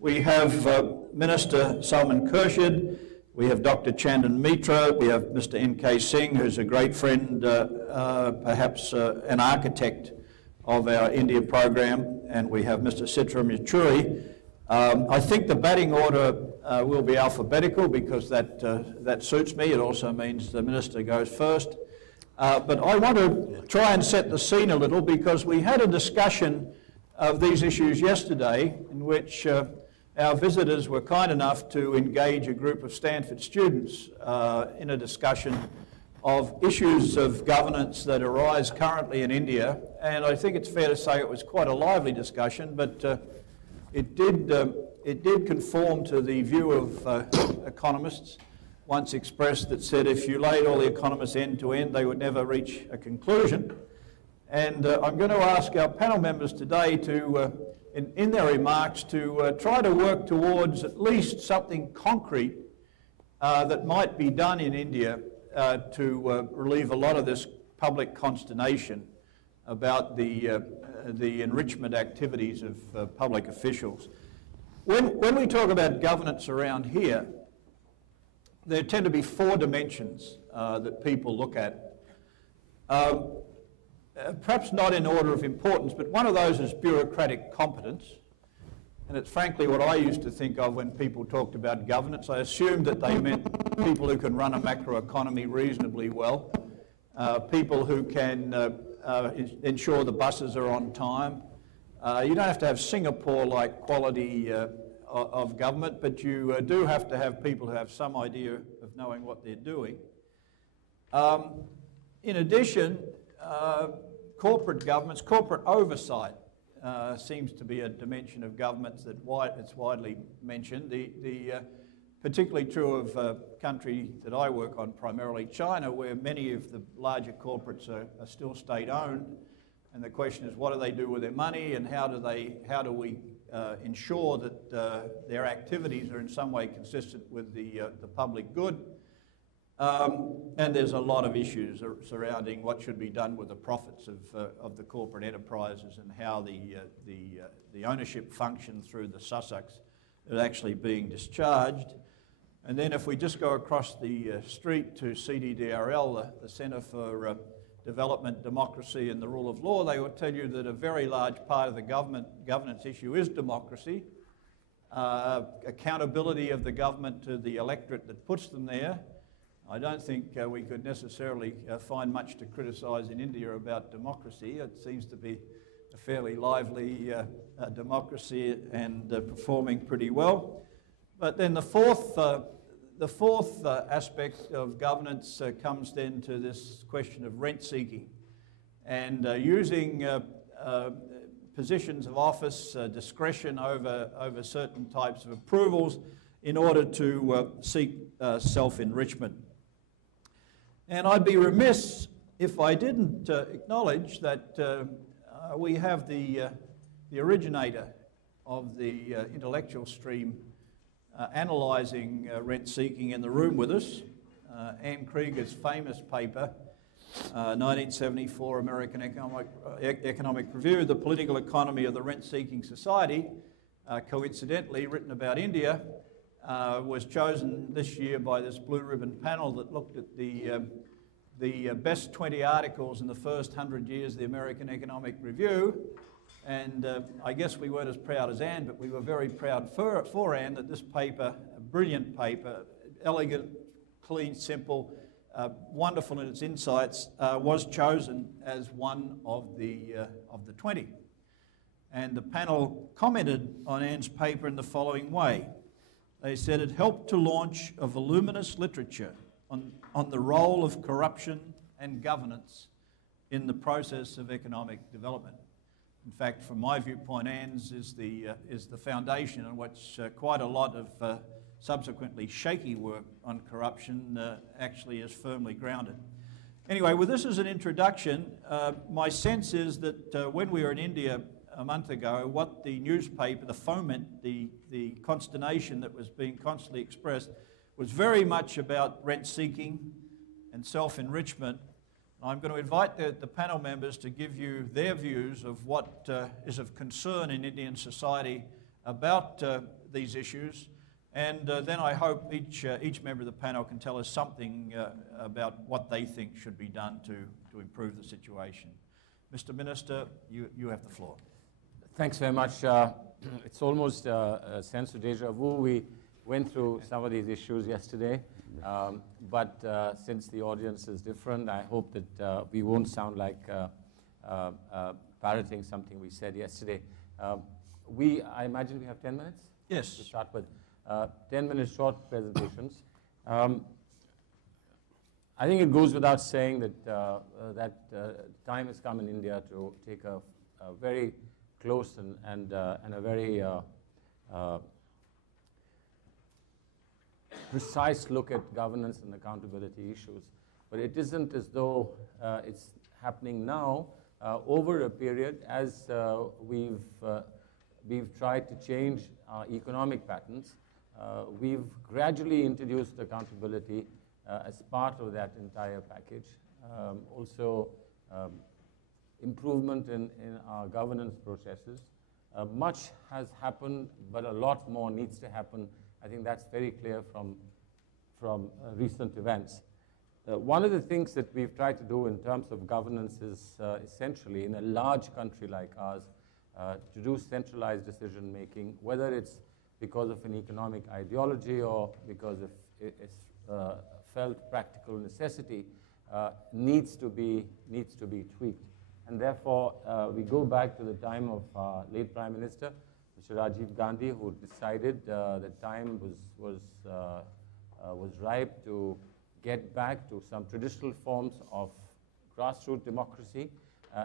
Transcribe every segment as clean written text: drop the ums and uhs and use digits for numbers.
We have Minister Salman Khurshid, we have Dr. Chandan Mitra, we have Mr. N.K. Singh, who's a great friend, perhaps an architect of our India program, and we have Mr. Sitram Yechuri. I think the batting order will be alphabetical because that suits me. It also means the Minister goes first. But I want to try and set the scene a little because we had a discussion of these issues yesterday in which our visitors were kind enough to engage a group of Stanford students in a discussion of issues of governance that arise currently in India. And I think it's fair to say it was quite a lively discussion, but it did conform to the view of economists once expressed that said if you laid all the economists end to end, they would never reach a conclusion. And I'm going to ask our panel members today to, in their remarks, to try to work towards at least something concrete that might be done in India to relieve a lot of this public consternation about the enrichment activities of public officials. When we talk about governance around here, there tend to be four dimensions that people look at. Perhaps not in order of importance, but one of those is bureaucratic competence. And it's frankly what I used to think of when people talked about governance. I assumed that they meant people who can run a macroeconomy reasonably well, people who can ensure the buses are on time. You don't have to have Singapore-like quality of government, but you do have to have people who have some idea of knowing what they're doing. In addition, corporate governments, corporate oversight seems to be a dimension of governments that it's widely mentioned. Particularly true of a country that I work on, primarily China, where many of the larger corporates are still state-owned. And the question is, what do they do with their money, and how do we ensure that their activities are in some way consistent with the public good? And there's a lot of issues surrounding what should be done with the profits of the corporate enterprises and how the ownership function through the Sussex is actually being discharged. And then if we just go across the street to CDDRL, the Centre for Development, Democracy and the Rule of Law, they will tell you that a very large part of the governance issue is democracy, accountability of the government to the electorate that puts them there. I don't think we could necessarily find much to criticise in India about democracy. It seems to be a fairly lively democracy and performing pretty well. But then the fourth aspect of governance comes then to this question of rent seeking and using positions of office, discretion over certain types of approvals in order to seek self-enrichment. And I'd be remiss if I didn't acknowledge that we have the originator of the intellectual stream analysing rent-seeking in the room with us, Anne Krieger's famous paper, 1974 American Economic Review, The Political Economy of the Rent-Seeking Society, coincidentally written about India, was chosen this year by this blue ribbon panel that looked at the best 20 articles in the first 100 years of the American Economic Review. And I guess we weren't as proud as Anne, but we were very proud for Anne that this paper, a brilliant paper, elegant, clean, simple, wonderful in its insights, was chosen as one of the 20. And the panel commented on Anne's paper in the following way. They said it helped to launch a voluminous literature on the role of corruption and governance in the process of economic development. In fact, from my viewpoint, Anne's is the foundation on which quite a lot of subsequently shaky work on corruption actually is firmly grounded. Anyway, with this as an introduction, my sense is that when we were in India a month ago, what the newspaper, the foment, the consternation that was being constantly expressed was very much about rent-seeking and self-enrichment. I'm going to invite the panel members to give you their views of what is of concern in Indian society about these issues. And then I hope each member of the panel can tell us something about what they think should be done to improve the situation. Mr. Minister, you have the floor. Thanks very much. It's almost a sense of deja vu. We went through some of these issues yesterday, but since the audience is different, I hope that we won't sound like parroting something we said yesterday. I imagine we have 10 minutes? Yes. To start with. 10-minute short presentations. I think it goes without saying that time has come in India to take a very close and a very precise look at governance and accountability issues. But it isn't as though it's happening now. Over a period, as we've tried to change our economic patterns, we've gradually introduced accountability as part of that entire package. Also, improvement in our governance processes. Much has happened, but a lot more needs to happen. I think that's very clear from recent events. One of the things that we've tried to do in terms of governance is essentially, in a large country like ours, to do centralized decision making, whether it's because of an economic ideology or because of it's felt practical necessity, needs to be tweaked. And therefore, we go back to the time of our late Prime Minister, Mr. Rajiv Gandhi, who decided that time was ripe to get back to some traditional forms of grassroots democracy,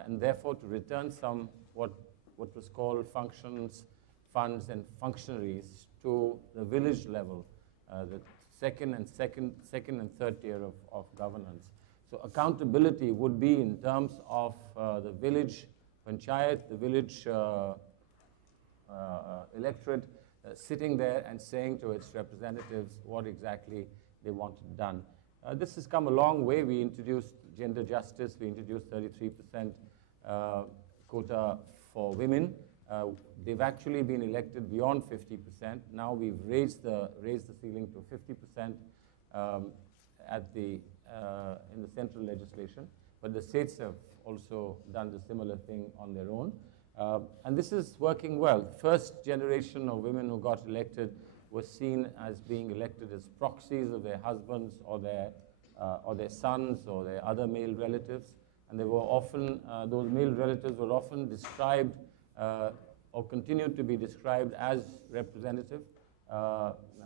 and therefore to return some what was called functions, funds, and functionaries to the village level, the second and third tier of governance. So accountability would be in terms of the village panchayat, the village electorate, sitting there and saying to its representatives what exactly they wanted done. This has come a long way. We introduced gender justice. We introduced 33% quota for women. They've actually been elected beyond 50%. Now we've raised the ceiling to 50% in the central legislation. But the states have also done the similar thing on their own. And this is working well. First generation of women who got elected was seen as being elected as proxies of their husbands or their sons or their other male relatives. And they were often, those male relatives were often described or continued to be described as representative,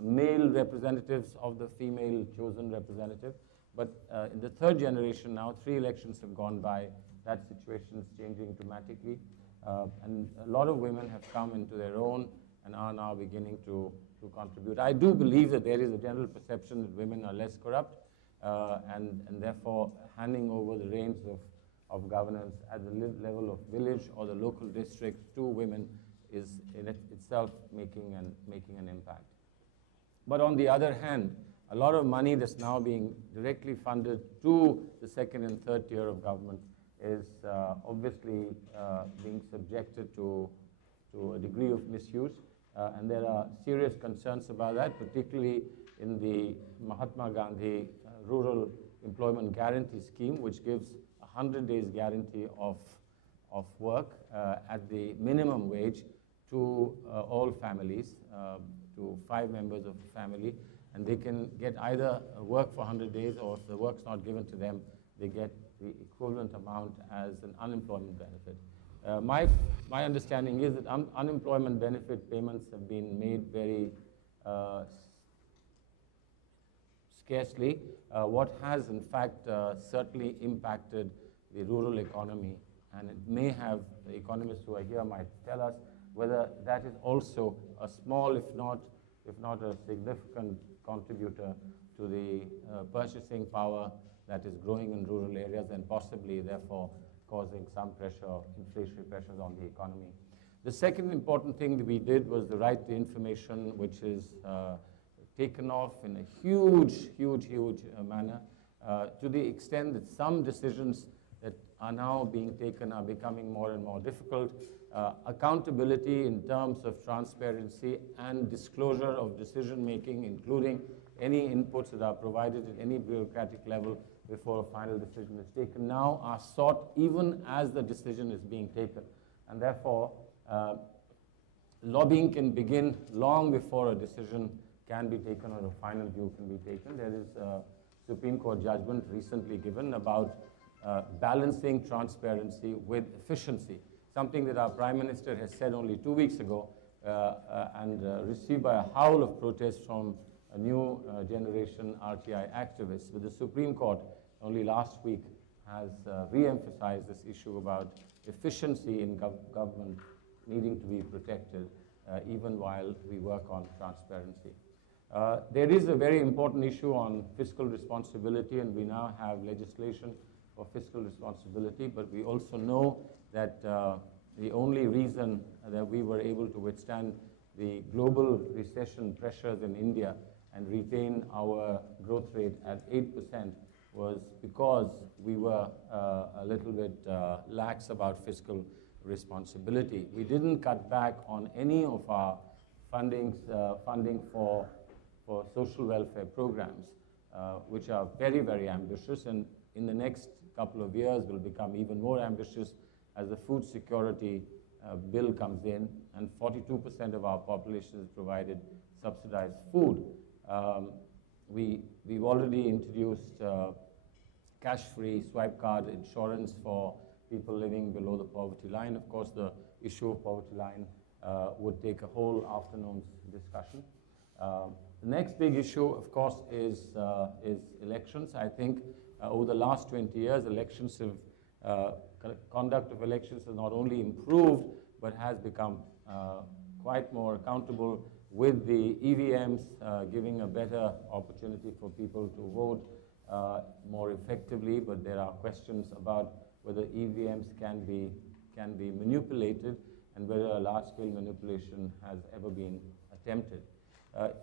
male representatives of the female chosen representative. But in the third generation now, 3 elections have gone by, that situation is changing dramatically. And a lot of women have come into their own and are now beginning to contribute. I do believe that there is a general perception that women are less corrupt, and therefore handing over the reins of governance at the level of village or the local district to women is in itself making an impact. But on the other hand, a lot of money that's now being directly funded to the second and third tier of government is obviously being subjected to a degree of misuse. And there are serious concerns about that, particularly in the Mahatma Gandhi Rural Employment Guarantee Scheme, which gives a 100 days guarantee of work at the minimum wage to all families, to 5 members of the family. And they can get either work for 100 days, or if the work's not given to them, they get the equivalent amount as an unemployment benefit. My understanding is that unemployment benefit payments have been made very scarcely. What has, in fact, certainly impacted the rural economy, and it may have, the economists who are here might tell us whether that is also a small, if not a significant contributor to the purchasing power that is growing in rural areas and possibly, therefore, causing some pressure, inflationary pressures on the economy. The second important thing that we did was the right to information, which is taken off in a huge manner, to the extent that some decisions that are now being taken are becoming more and more difficult. accountability in terms of transparency and disclosure of decision making, including any inputs that are provided at any bureaucratic level before a final decision is taken, now are sought even as the decision is being taken. And therefore, lobbying can begin long before a decision can be taken or a final view can be taken. There is a Supreme Court judgment recently given about balancing transparency with efficiency, something that our Prime Minister has said only 2 weeks ago and received by a howl of protest from a new generation RTI activists. But the Supreme Court only last week has re-emphasized this issue about efficiency in government needing to be protected even while we work on transparency. There is a very important issue on fiscal responsibility, and we now have legislation for fiscal responsibility, but we also know that the only reason that we were able to withstand the global recession pressures in India and retain our growth rate at 8% was because we were a little bit lax about fiscal responsibility. We didn't cut back on any of our funding for social welfare programs, which are very, very ambitious, and in the next couple of years will become even more ambitious as the food security bill comes in, and 42% of our population is provided subsidized food. We've already introduced cash-free swipe card insurance for people living below the poverty line. Of course, the issue of poverty line would take a whole afternoon's discussion. The next big issue, of course, is elections. I think over the last 20 years, conduct of elections has not only improved, but has become quite more accountable, with the EVMs giving a better opportunity for people to vote more effectively. But there are questions about whether EVMs can be manipulated and whether a large-scale manipulation has ever been attempted.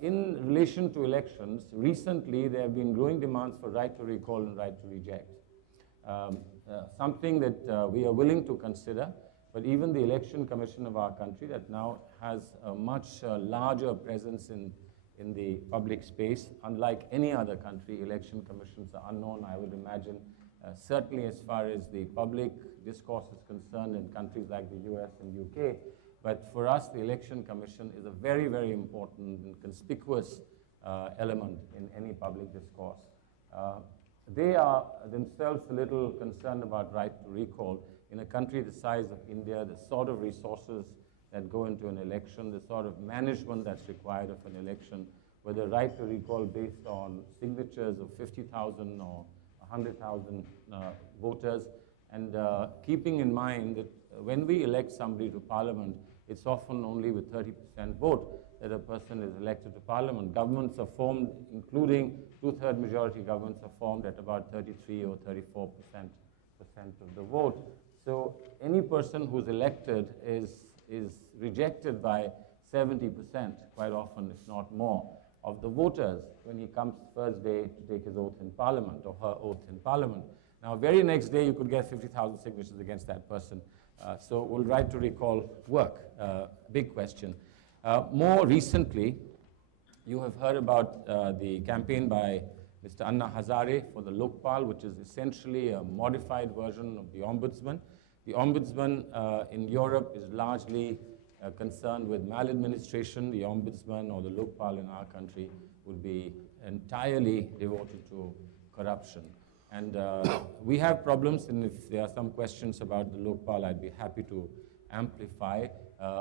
In relation to elections, recently there have been growing demands for right to recall and right to reject. Something that we are willing to consider, but even the Election Commission of our country that now has a much larger presence in the public space. Unlike any other country, election commissions are unknown, I would imagine, certainly as far as the public discourse is concerned in countries like the US and UK. But for us, the Election Commission is a very, very important and conspicuous element in any public discourse. They are themselves a little concerned about right to recall. In a country the size of India, the sort of resources that go into an election, the sort of management that's required of an election, whether right to recall based on signatures of 50,000 or 100,000 voters, and keeping in mind that when we elect somebody to parliament, it's often only with 30% vote that a person is elected to parliament. Governments are formed, including two-third majority governments, are formed at about 33 or 34% of the vote. So any person who's elected is rejected by 70%, quite often, if not more, of the voters when he comes first day to take his oath in parliament or her oath in parliament. Now, very next day, you could get 50,000 signatures against that person. So will right to recall work? Big question. More recently, you have heard about the campaign by Mr. Anna Hazare for the Lokpal, which is essentially a modified version of the Ombudsman. The Ombudsman in Europe is largely concerned with maladministration. The Ombudsman or the Lokpal in our country would be entirely devoted to corruption. And we have problems, and if there are some questions about the Lokpal, I'd be happy to amplify.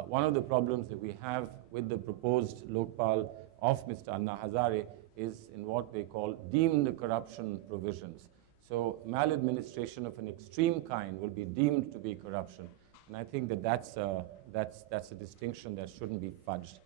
One of the problems that we have with the proposed Lokpal of Mr. Anna Hazare is in what they call deemed corruption provisions. So maladministration of an extreme kind will be deemed to be corruption. And I think that that's a distinction that shouldn't be fudged.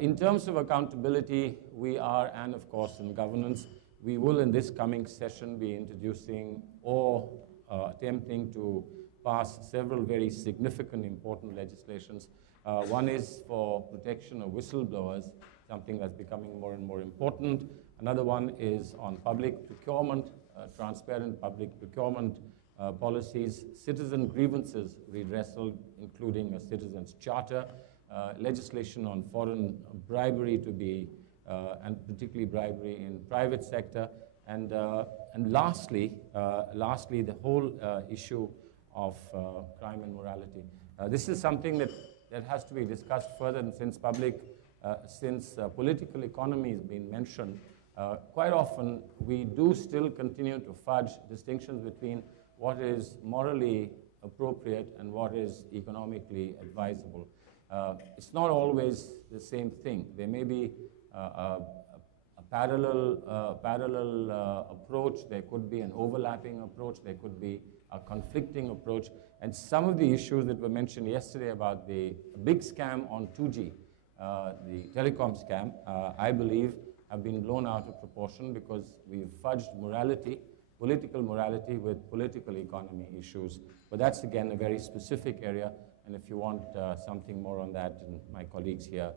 In terms of accountability, we are, and of course in governance, we will in this coming session be introducing or attempting to pass several very significant, important legislations. One is for protection of whistleblowers, something that's becoming more and more important. Another one is on public procurement, transparent public procurement policies, citizen grievances redressal, including a citizens' charter, legislation on foreign bribery to be, and particularly bribery in private sector, and lastly, the whole issue of crime and morality. This is something that has to be discussed further, and since political economy has been mentioned, quite often we do still continue to fudge distinctions between what is morally appropriate and what is economically advisable. It's not always the same thing. There may be a parallel approach, there could be an overlapping approach, there could be a conflicting approach, and some of the issues that were mentioned yesterday about the big scam on 2G, the telecom scam, I believe have been blown out of proportion because we've fudged morality, political morality with political economy issues. But that's again a very specific area, and if you want something more on that, and my colleagues here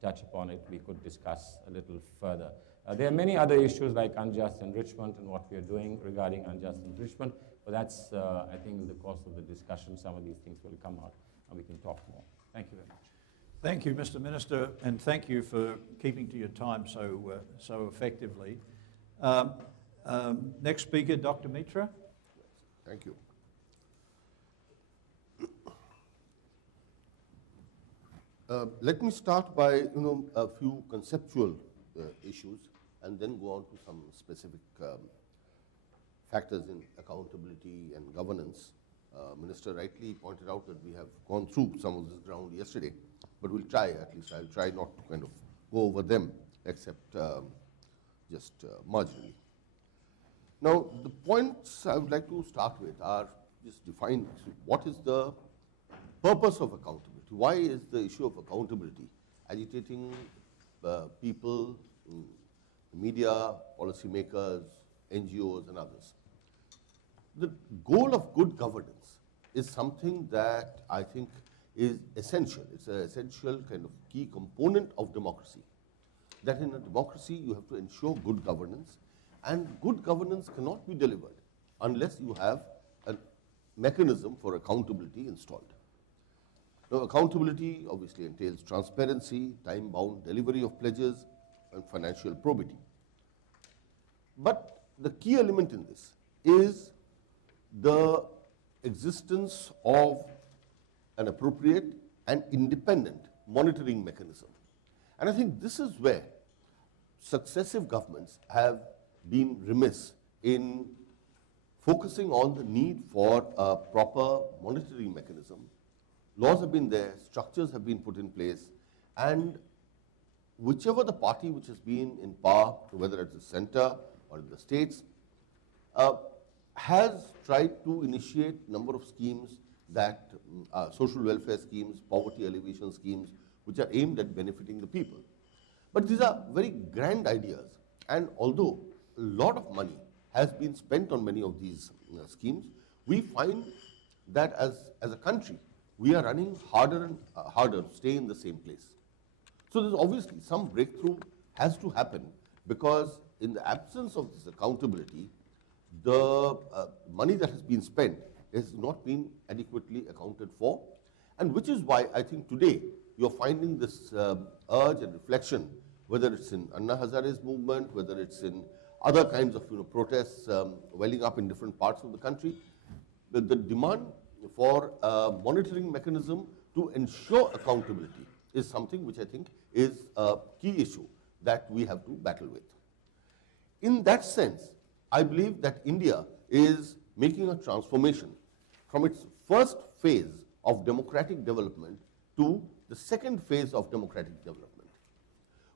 touch upon it, we could discuss a little further. There are many other issues like unjust enrichment and what we are doing regarding unjust enrichment, but that's, I think, in the course of the discussion, some of these things will come out and we can talk more. Thank you very much. Thank you, Mr. Minister, and thank you for keeping to your time so effectively. Next speaker, Dr. Mitra. Thank you. Let me start by a few conceptual issues and then go on to some specific factors in accountability and governance. Minister rightly pointed out that we have gone through some of this ground yesterday, but we'll try, at least I'll try not to kind of go over them except just marginally. Now, the points I would like to start with are just define what is the purpose of accountability. Why is the issue of accountability agitating people, the media, policymakers, NGOs, and others? The goal of good governance is something that I think is essential. It's an essential kind of key component of democracy. That in a democracy, you have to ensure good governance, and good governance cannot be delivered unless you have a mechanism for accountability installed. Now, accountability obviously entails transparency, time-bound delivery of pledges, and financial probity. But the key element in this is the existence of an appropriate and independent monitoring mechanism. And I think this is where successive governments have been remiss in focusing on the need for a proper monitoring mechanism. Laws have been there, structures have been put in place, and whichever the party which has been in power, whether it's the center or in the states, has tried to initiate a number of schemes that social welfare schemes, poverty alleviation schemes, which are aimed at benefiting the people. But these are very grand ideas, and although a lot of money has been spent on many of these schemes, we find that as a country, we are running harder and harder to stay in the same place. So there's obviously some breakthrough has to happen, because in the absence of this accountability, the money that has been spent has not been adequately accounted for, and which is why I think today you're finding this urge and reflection, whether it's in Anna Hazare's movement, whether it's in other kinds of protests welling up in different parts of the country, the demand for a monitoring mechanism to ensure accountability is something which I think is a key issue that we have to battle with. In that sense, I believe that India is making a transformation from its first phase of democratic development to the second phase of democratic development.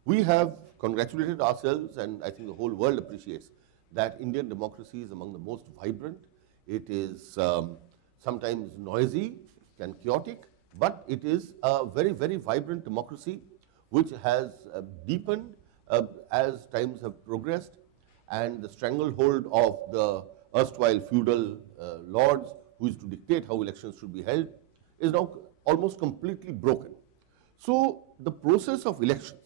We have congratulated ourselves, and I think the whole world appreciates that Indian democracy is among the most vibrant. It is sometimes noisy and chaotic, but it is a very, very vibrant democracy which has deepened as times have progressed, and the stranglehold of the erstwhile feudal lords who used to dictate how elections should be held is now almost completely broken. So the process of elections,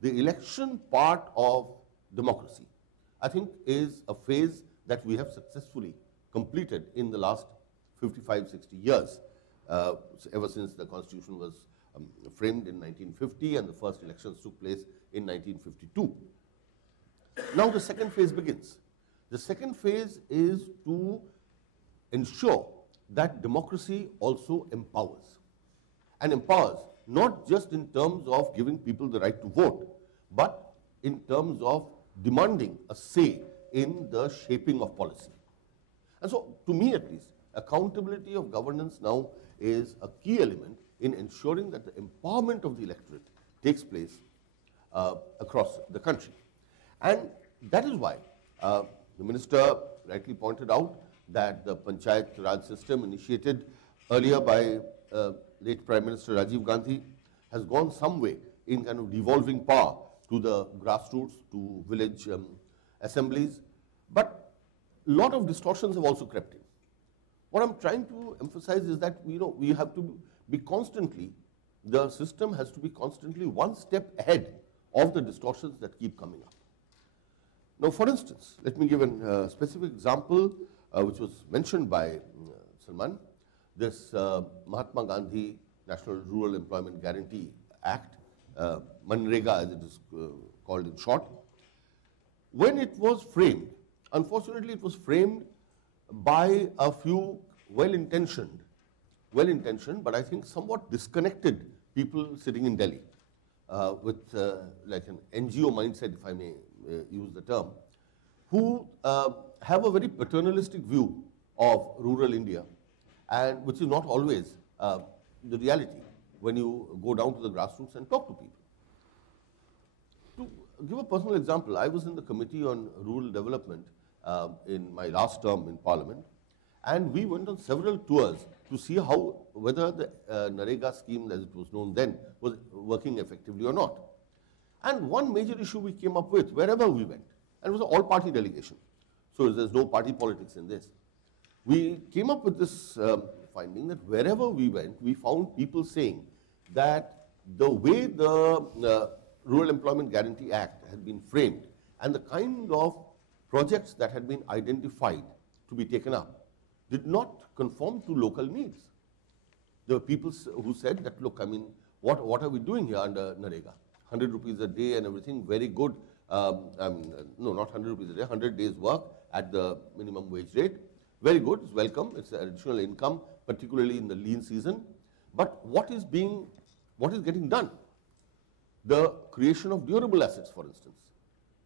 the election part of democracy, I think is a phase that we have successfully completed in the last 55, 60 years, ever since the Constitution was framed in 1950 and the first elections took place in 1952. Now the second phase begins. The second phase is to ensure that democracy also empowers. And empowers not just in terms of giving people the right to vote, but in terms of demanding a say in the shaping of policy. And so, to me at least, accountability of governance now is a key element in ensuring that the empowerment of the electorate takes place across the country. And that is why the Minister rightly pointed out that the Panchayat Raj system initiated earlier by late Prime Minister Rajiv Gandhi has gone some way in kind of devolving power to the grassroots, to village assemblies. But a lot of distortions have also crept in. What I'm trying to emphasize is that we have to be constantly, the system has to be constantly one step ahead of the distortions that keep coming up. Now, for instance, let me give a specific example which was mentioned by Salman. This Mahatma Gandhi National Rural Employment Guarantee Act, Manrega as it is called in short. When it was framed, unfortunately it was framed by a few well-intentioned, but I think somewhat disconnected people sitting in Delhi with like an NGO mindset, if I may use the term, who have a very paternalistic view of rural India, and which is not always the reality when you go down to the grassroots and talk to people. To give a personal example, I was in the Committee on Rural Development in my last term in Parliament, and we went on several tours to see whether the Narega scheme, as it was known then, was working effectively or not. And one major issue we came up with wherever we went, and it was an all-party delegation, so there's no party politics in this. We came up with this finding that wherever we went, we found people saying that the way the Rural Employment Guarantee Act had been framed and the kind of projects that had been identified to be taken up did not conform to local needs. There were people who said that, look, I mean, what are we doing here under Narega? 100 rupees a day and everything, very good. No, not 100 rupees a day, 100 days work at the minimum wage rate. Very good, it's welcome, it's additional income, particularly in the lean season. But what is getting done? The creation of durable assets, for instance.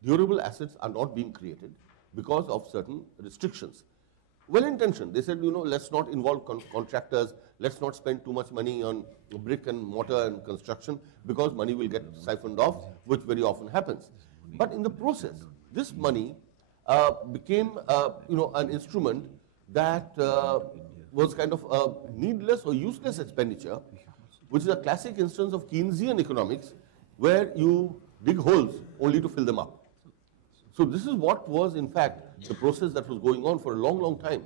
Durable assets are not being created because of certain restrictions. Well-intentioned, they said, let's not involve contractors, let's not spend too much money on brick and mortar and construction because money will get siphoned off, which very often happens. But in the process, this money became an instrument that was kind of a needless or useless expenditure, which is a classic instance of Keynesian economics, where you dig holes only to fill them up. So this is what was, in fact, the process that was going on for a long, long time,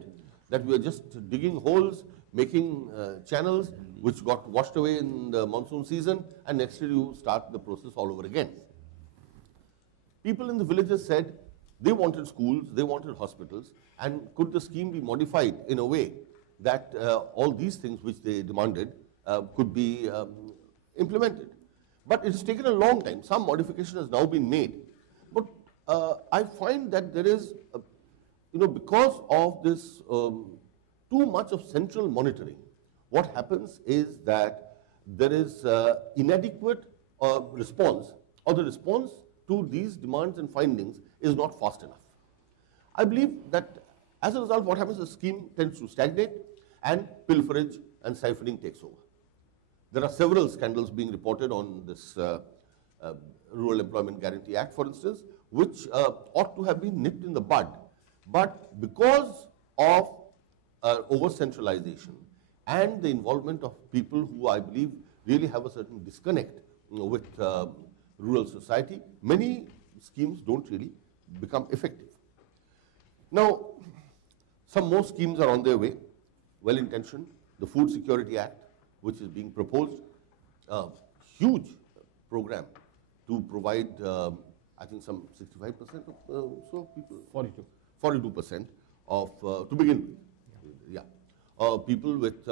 that we were just digging holes, making channels, which got washed away in the monsoon season, and next year you start the process all over again. People in the villages said they wanted schools, they wanted hospitals, and could the scheme be modified in a way that all these things which they demanded could be implemented. But it has taken a long time. Some modification has now been made. But I find that there is, because of this too much of central monitoring, what happens is that there is inadequate response, or the response to these demands and findings is not fast enough. I believe that as a result, what happens is the scheme tends to stagnate and pilferage and siphoning takes over. There are several scandals being reported on this Rural Employment Guarantee Act, for instance, which ought to have been nipped in the bud. But because of over-centralization and the involvement of people who I believe really have a certain disconnect with rural society, many schemes don't really become effective. Now, some more schemes are on their way, well-intentioned. The Food Security Act, which is being proposed, a huge program to provide, I think, some 65% of so people. 42% of, to begin with, people with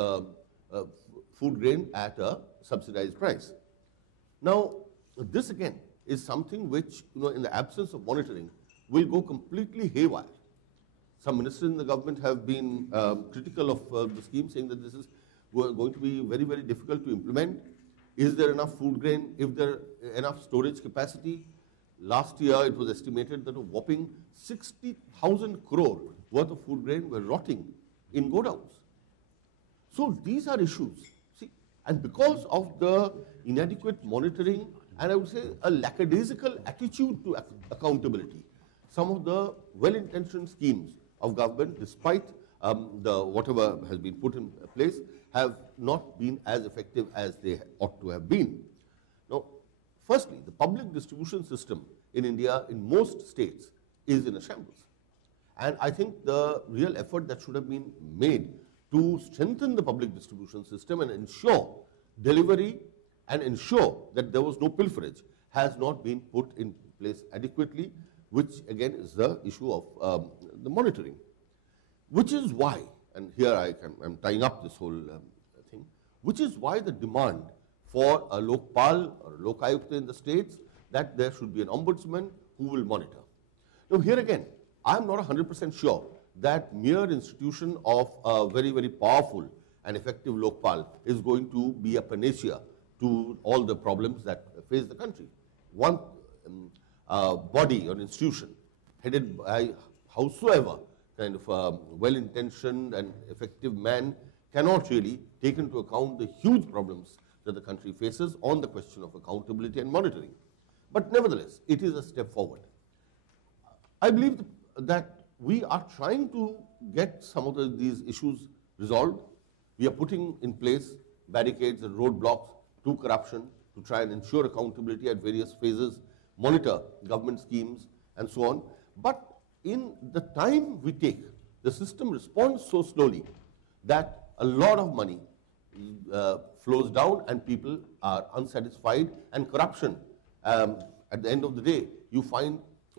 food grain at a subsidized price. Now, this again is something which, in the absence of monitoring, will go completely haywire. Some ministers in the government have been critical of the scheme, saying that this is going to be very, very difficult to implement. Is there enough food grain? If there enough storage capacity? Last year, it was estimated that a whopping 60,000 crore worth of food grain were rotting in godowns. So these are issues. See, and because of the inadequate monitoring and I would say a lackadaisical attitude to accountability, some of the well-intentioned schemes of government, despite whatever has been put in place, have not been as effective as they ought to have been. Now, firstly, the public distribution system in India, in most states, is in a shambles. And I think the real effort that should have been made to strengthen the public distribution system and ensure delivery and ensure that there was no pilferage has not been put in place adequately, which again is the issue of the monitoring. Which is why, and here I'm tying up this whole thing, which is why the demand for a Lokpal or a Lokayukta in the states, that there should be an ombudsman who will monitor. Now here again, I'm not 100% sure that mere institution of a very, very powerful and effective Lokpal is going to be a panacea to all the problems that face the country. One body or institution headed by howsoever kind of well-intentioned and effective man cannot really take into account the huge problems that the country faces on the question of accountability and monitoring. But nevertheless, it is a step forward. I believe that we are trying to get some of these issues resolved. We are putting in place barricades and roadblocks to corruption to try and ensure accountability at various phases, monitor government schemes and so on. But in the time we take, the system responds so slowly that a lot of money flows down and people are unsatisfied, and corruption, at the end of the day, you find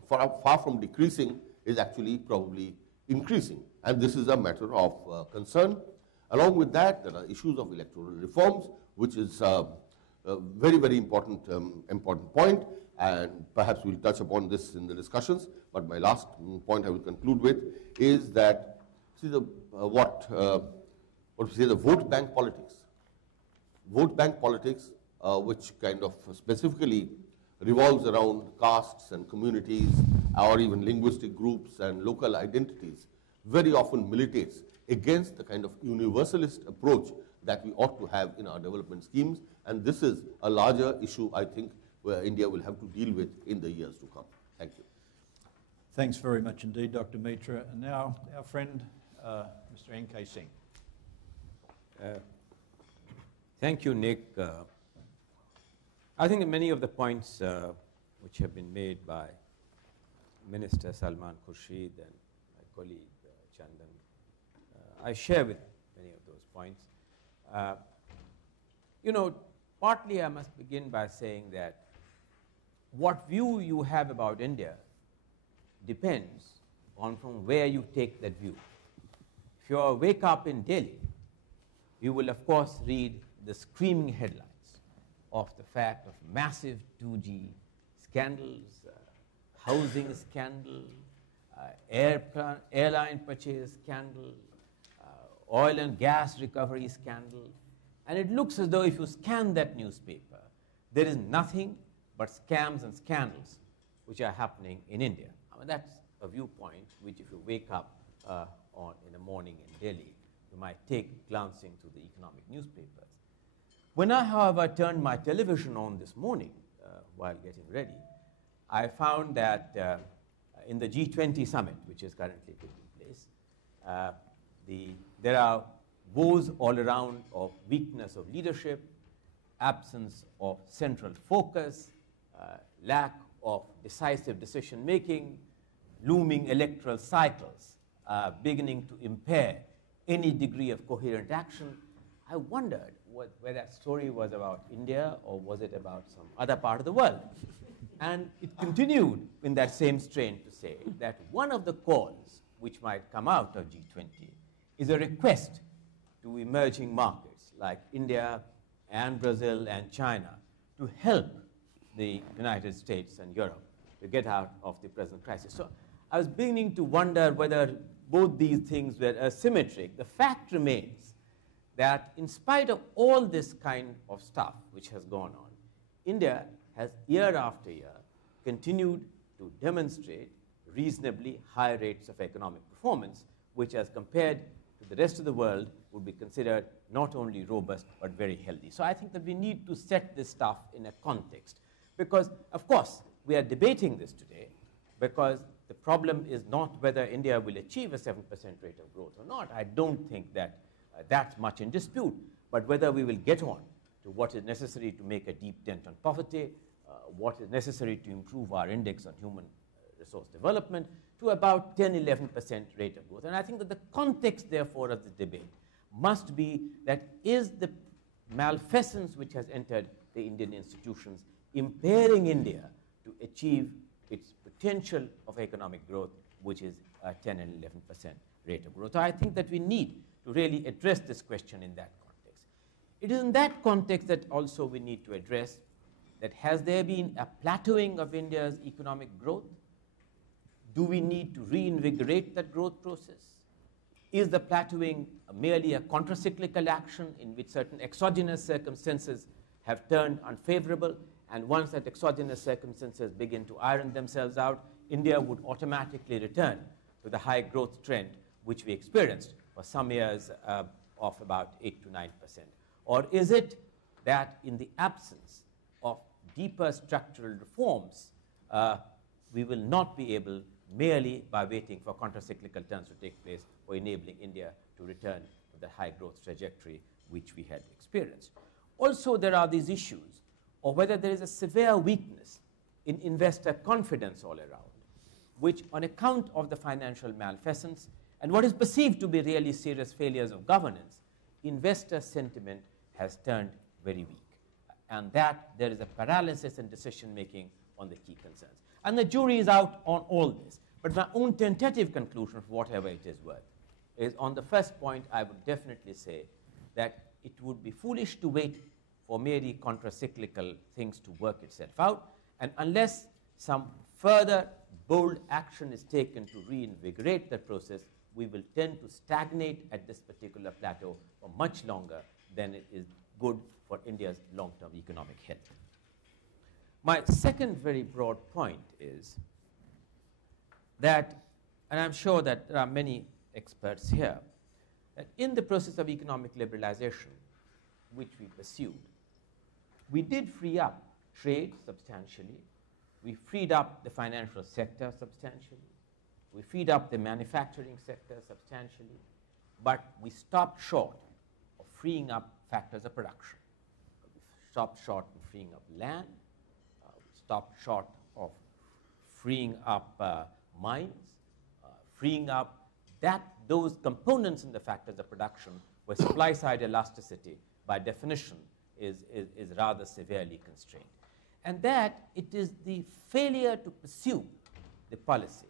far from decreasing is actually probably increasing. And this is a matter of concern. Along with that, there are issues of electoral reforms, which is a very, very important point, and perhaps we'll touch upon this in the discussions. But my last point I will conclude with is that, see, the vote bank politics. Vote bank politics, which kind of specifically revolves around castes and communities, or even linguistic groups and local identities, very often militates against the kind of universalist approach that we ought to have in our development schemes. And this is a larger issue, I think, where India will have to deal with in the years to come. Thank you. Thanks very much indeed, Dr. Mitra. And now our friend, Mr. N.K. Singh. Thank you, Nick. I think many of the points which have been made by Minister Salman Khurshid and my colleague Chandan, I share with many of those points. Partly I must begin by saying that what view you have about India depends on from where you take that view. If you wake up in Delhi, you will of course read the screaming headlines of the fact of massive 2G scandals, housing scandal, airline purchase scandal, oil and gas recovery scandal. And it looks as though if you scan that newspaper, there is nothing but scams and scandals which are happening in India. I mean, that's a viewpoint which if you wake up in the morning in Delhi, you might take glancing through the economic newspapers. When I, however, turned my television on this morning while getting ready, I found that in the G20 summit, which is currently taking place, there are woes all around of weakness of leadership, absence of central focus, lack of decisive decision-making, looming electoral cycles beginning to impair any degree of coherent action. I wondered whether that story was about India or was it about some other part of the world. And it continued in that same strain to say that one of the calls which might come out of G20 is a request to emerging markets like India and Brazil and China to help the United States and Europe to get out of the present crisis. So I was beginning to wonder whether both these things were asymmetric. The fact remains that in spite of all this kind of stuff which has gone on, India has year after year continued to demonstrate reasonably high rates of economic performance, which as compared to the rest of the world would be considered not only robust but very healthy. So I think that we need to set this stuff in a context because, of course, we are debating this today because the problem is not whether India will achieve a 7% rate of growth or not. I don't think that that's much in dispute, but whether we will get on to what is necessary to make a deep dent on poverty, what is necessary to improve our index on human resource development to about 10-11% rate of growth. And I think that the context, therefore, of the debate must be that is the malfeasance which has entered the Indian institutions impairing India to achieve its potential of economic growth, which is 10 and 11% rate of growth. So I think that we need to really address this question in that context. It is in that context that also we need to address that has there been a plateauing of India's economic growth? Do we need to reinvigorate that growth process? Is the plateauing merely a contracyclical action in which certain exogenous circumstances have turned unfavorable, and once that exogenous circumstances begin to iron themselves out, India would automatically return to the high growth trend which we experienced for some years of about 8 to 9%? Or is it that in the absence of deeper structural reforms, we will not be able, merely by waiting for contracyclical turns to take place, for enabling India to return to the high growth trajectory which we had experienced? Also, there are these issues of whether there is a severe weakness in investor confidence all around, which on account of the financial malfeasance and what is perceived to be really serious failures of governance, investor sentiment has turned very weak. And that there is a paralysis in decision-making on the key concerns. And the jury is out on all this. But my own tentative conclusion, for whatever it is worth, is on the first point, I would definitely say that it would be foolish to wait for merely contracyclical things to work itself out. And unless some further bold action is taken to reinvigorate the process, we will tend to stagnate at this particular plateau for much longer than it is good for India's long-term economic health. My second very broad point is that, and I'm sure that there are many experts here, that in the process of economic liberalization, which we pursued, we did free up trade substantially, we freed up the financial sector substantially, we freed up the manufacturing sector substantially, but we stopped short of freeing up factors of production. We stopped short of freeing up land, we stopped short of freeing up mines, freeing up those components in the factors of production where supply-side elasticity, by definition, is rather severely constrained. And that it is the failure to pursue the policy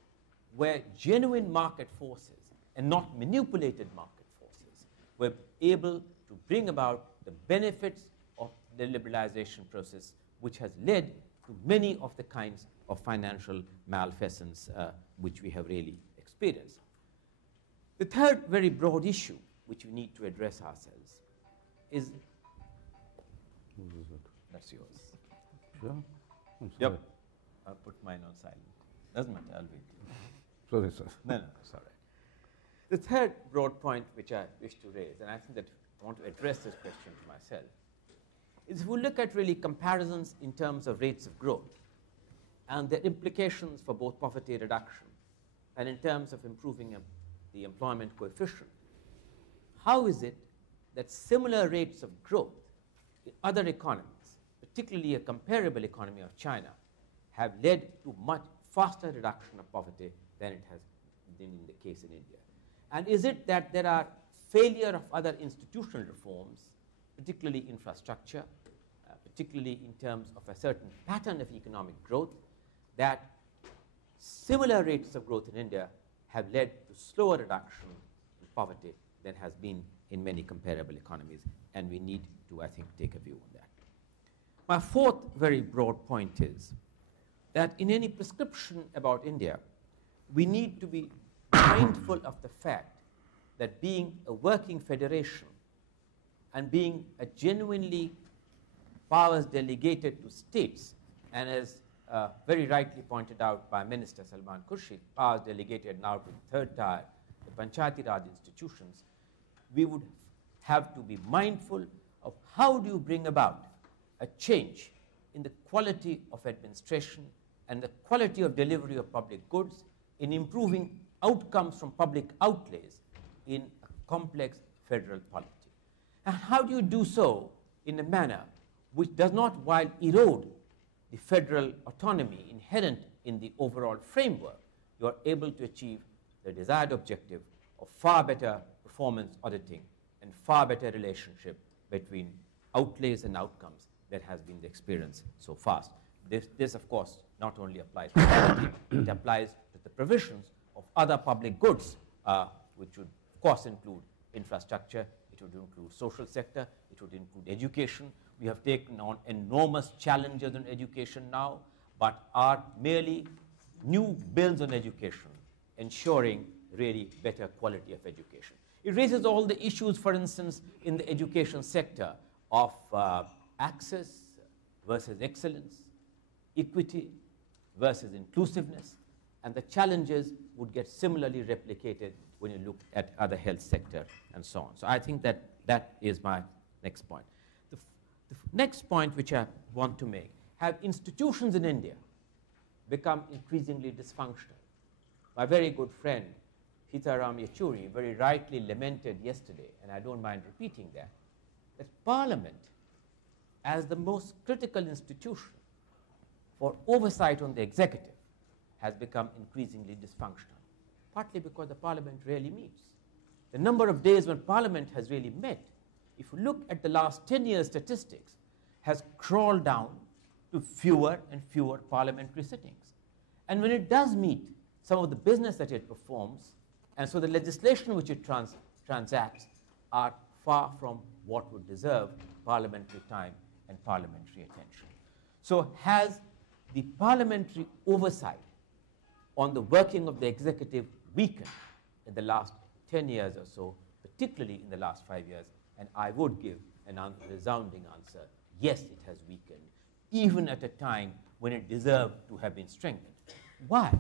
where genuine market forces and not manipulated market forces were able to bring about the benefits of the liberalization process, which has led to many of the kinds of financial malfeasance which we have really experienced. The third very broad issue which we need to address ourselves is... That's yours. Sure. I'm sorry. Yep. I'll put mine on silent. Doesn't matter, I'll wait. Sorry, sir. No, it's all right. The third broad point which I wish to raise, and I think that I want to address this question to myself, is if we look at really comparisons in terms of rates of growth and their implications for both poverty reduction and in terms of improving the employment coefficient, how is it that similar rates of growth in other economies, particularly a comparable economy of China, have led to much faster reduction of poverty than it has been in the case in India? And is it that there are failure of other institutional reforms, particularly infrastructure, particularly in terms of a certain pattern of economic growth, that similar rates of growth in India have led to slower reduction in poverty than has been in many comparable economies, and we need to, I think, take a view on that. My fourth very broad point is that in any prescription about India, we need to be mindful of the fact that being a working federation and being a genuinely powers delegated to states, and as very rightly pointed out by Minister Salman Khurshid, powers delegated now to the third tier, the Panchayati Raj institutions, we would have to be mindful of how do you bring about a change in the quality of administration and the quality of delivery of public goods, in improving outcomes from public outlays in a complex federal polity. And how do you do so in a manner which does not, while erode the federal autonomy inherent in the overall framework, you are able to achieve the desired objective of far better performance auditing and far better relationship between outlays and outcomes that has been the experience so far. This, of course, not only applies to poverty, it applies to the provisions of other public goods, which would, of course, include infrastructure, it would include social sector, it would include education. We have taken on enormous challenges in education now, but are merely new bills on education, ensuring really better quality of education. It raises all the issues, for instance, in the education sector of access versus excellence, equity versus inclusiveness, and the challenges would get similarly replicated when you look at other health sector and so on. So I think that that is my next point. The next point which I want to make, have institutions in India become increasingly dysfunctional? My very good friend, Sitaram Yechuri, very rightly lamented yesterday, and I don't mind repeating that Parliament, as the most critical institution for oversight on the executive, has become increasingly dysfunctional, partly because the Parliament rarely meets. The number of days when Parliament has really met, if you look at the last 10 years statistics, has crawled down to fewer and fewer parliamentary sittings. And when it does meet, some of the business that it performs, and so the legislation which it transacts, are far from what would deserve parliamentary time and parliamentary attention. So has the parliamentary oversight on the working of the executive weakened in the last 10 years or so, particularly in the last 5 years? And I would give an resounding answer, yes, it has weakened, even at a time when it deserved to have been strengthened. Why?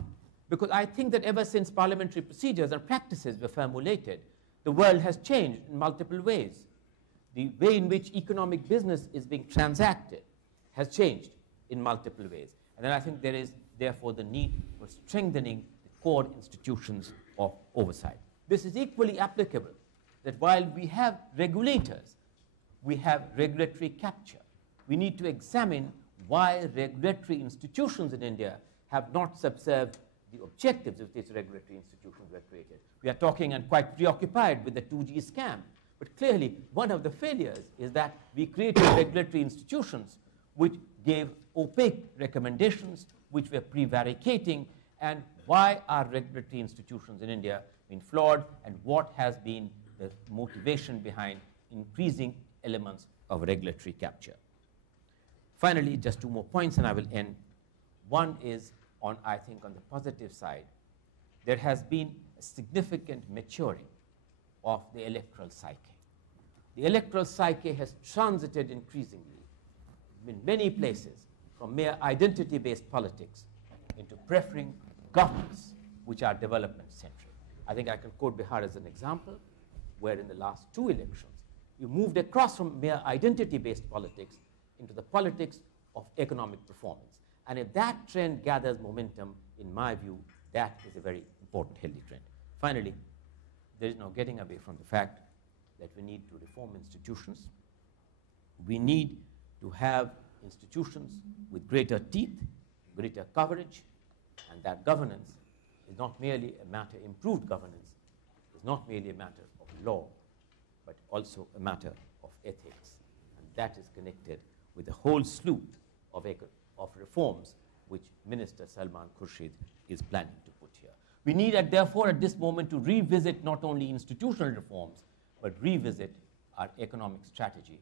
Because I think that ever since parliamentary procedures and practices were formulated, the world has changed in multiple ways. The way in which economic business is being transacted has changed in multiple ways. And then I think there is, therefore, the need for strengthening the core institutions of oversight. This is equally applicable, that while we have regulators, we have regulatory capture. We need to examine why regulatory institutions in India have not subserved the objectives of these regulatory institutions were created. We are talking and quite preoccupied with the 2G scam, but clearly one of the failures is that we created regulatory institutions which gave opaque recommendations, which were prevaricating, and why are regulatory institutions in India been flawed, and what has been the motivation behind increasing elements of regulatory capture. Finally, just two more points and I will end. One is on, I think, on the positive side, there has been a significant maturing of the electoral psyche. The electoral psyche has transited increasingly in many places from mere identity-based politics into preferring governments which are development-centric. I think I can quote Bihar as an example, where in the last 2 elections, you moved across from mere identity-based politics into the politics of economic performance. And if that trend gathers momentum, in my view, that is a very important, healthy trend. Finally, there is no getting away from the fact that we need to reform institutions. We need to have institutions with greater teeth, greater coverage, and that governance is not merely a matter, improved governance is not merely a matter of law, but also a matter of ethics. And that is connected with a whole slew of reforms which Minister Salman Khurshid is planning to put here. We need, therefore, at this moment to revisit not only institutional reforms, but revisit our economic strategy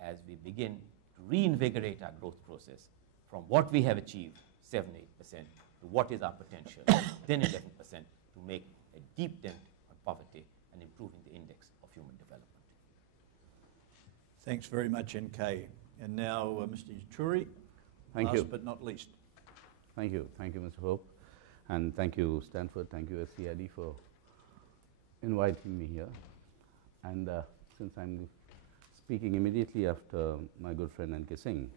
as we begin to reinvigorate our growth process from what we have achieved, 7-8%, to what is our potential, 10-11%, to make a deep dent on poverty and improving the index of human development. Thanks very much, NK. And now, Mr. Yaturi, Thank last you. but not least. Thank you. Thank you, Mr. Hope. And thank you, Stanford. Thank you, SCID, for inviting me here. And since I'm speaking immediately after my good friend N.K. Singh,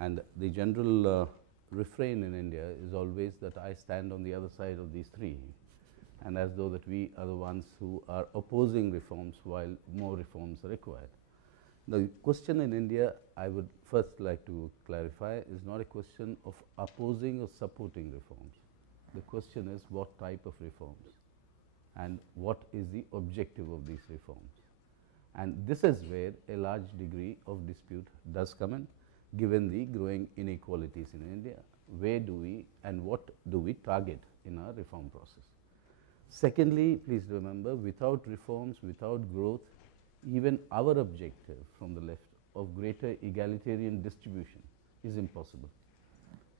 and the general refrain in India is always that I stand on the other side of these three, and as though that we are the ones who are opposing reforms while more reforms are required. The question in India, I would first like to clarify, is not a question of opposing or supporting reforms. The question is what type of reforms and what is the objective of these reforms. And this is where a large degree of dispute does come in, given the growing inequalities in India. Where do we and what do we target in our reform process? Secondly, please remember, without reforms, without growth, even our objective from the left of greater egalitarian distribution is impossible.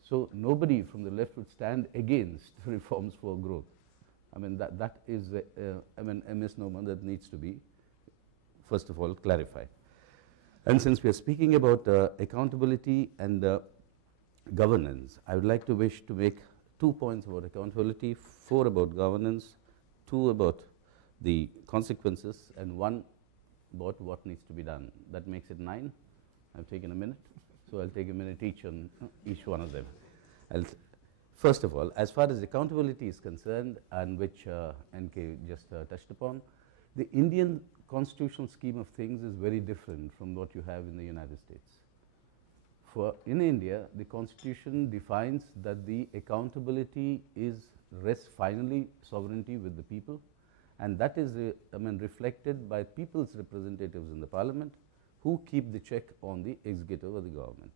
So nobody from the left would stand against reforms for growth. I mean, that is a misnomer that needs to be, first of all, clarified. And since we are speaking about accountability and governance, I would like to wish to make 2 points about accountability, 4 about governance, 2 about the consequences, and 1 about what needs to be done. That makes it 9. I've taken a minute, so I'll take a minute each on each one of them. First of all, as far as accountability is concerned, and which NK just touched upon, the Indian constitutional scheme of things is very different from what you have in the United States. In India, the constitution defines that the accountability rests finally sovereignty with the people, and that is reflected by people's representatives in the parliament, who keep the check on the executive of the government.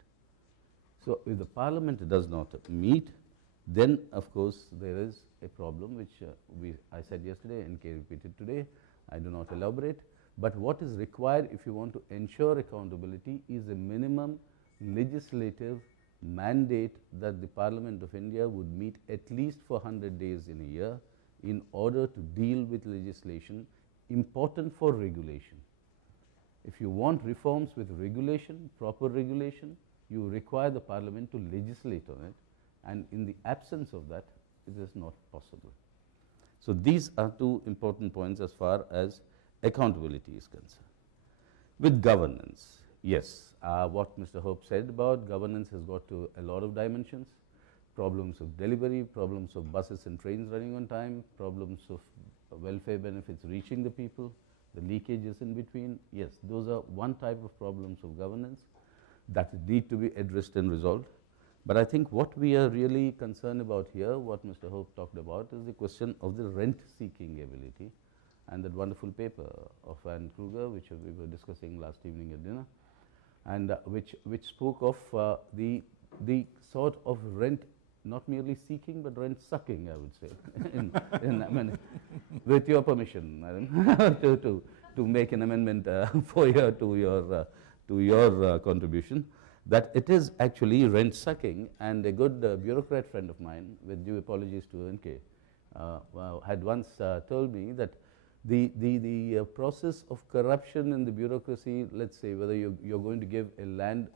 So if the parliament does not meet, then of course there is a problem which I said yesterday, NK repeated today, I do not elaborate. But what is required if you want to ensure accountability is a minimum legislative mandate that the Parliament of India would meet at least for 100 days in a year in order to deal with legislation important for regulation. If you want reforms with regulation, proper regulation, you require the Parliament to legislate on it, and in the absence of that, it is not possible. So these are 2 important points as far as accountability is concerned. With governance, yes, what Mr. Hope said about governance has got to a lot of dimensions. Problems of delivery, problems of buses and trains running on time, problems of welfare benefits reaching the people, the leakages in between. Yes, those are one type of problems of governance that need to be addressed and resolved. But I think what we are really concerned about here, what Mr. Hope talked about, is the question of the rent-seeking ability, and that wonderful paper of Ann Kruger, which we were discussing last evening at dinner, and which spoke of the sort of rent, not merely seeking, but rent sucking, I would say, I mean, with your permission, madam, to make an amendment to your contribution, that it is actually rent sucking. And a good bureaucrat friend of mine, with due apologies to NK, had once told me that the process of corruption in the bureaucracy, let's say whether you're going to give a land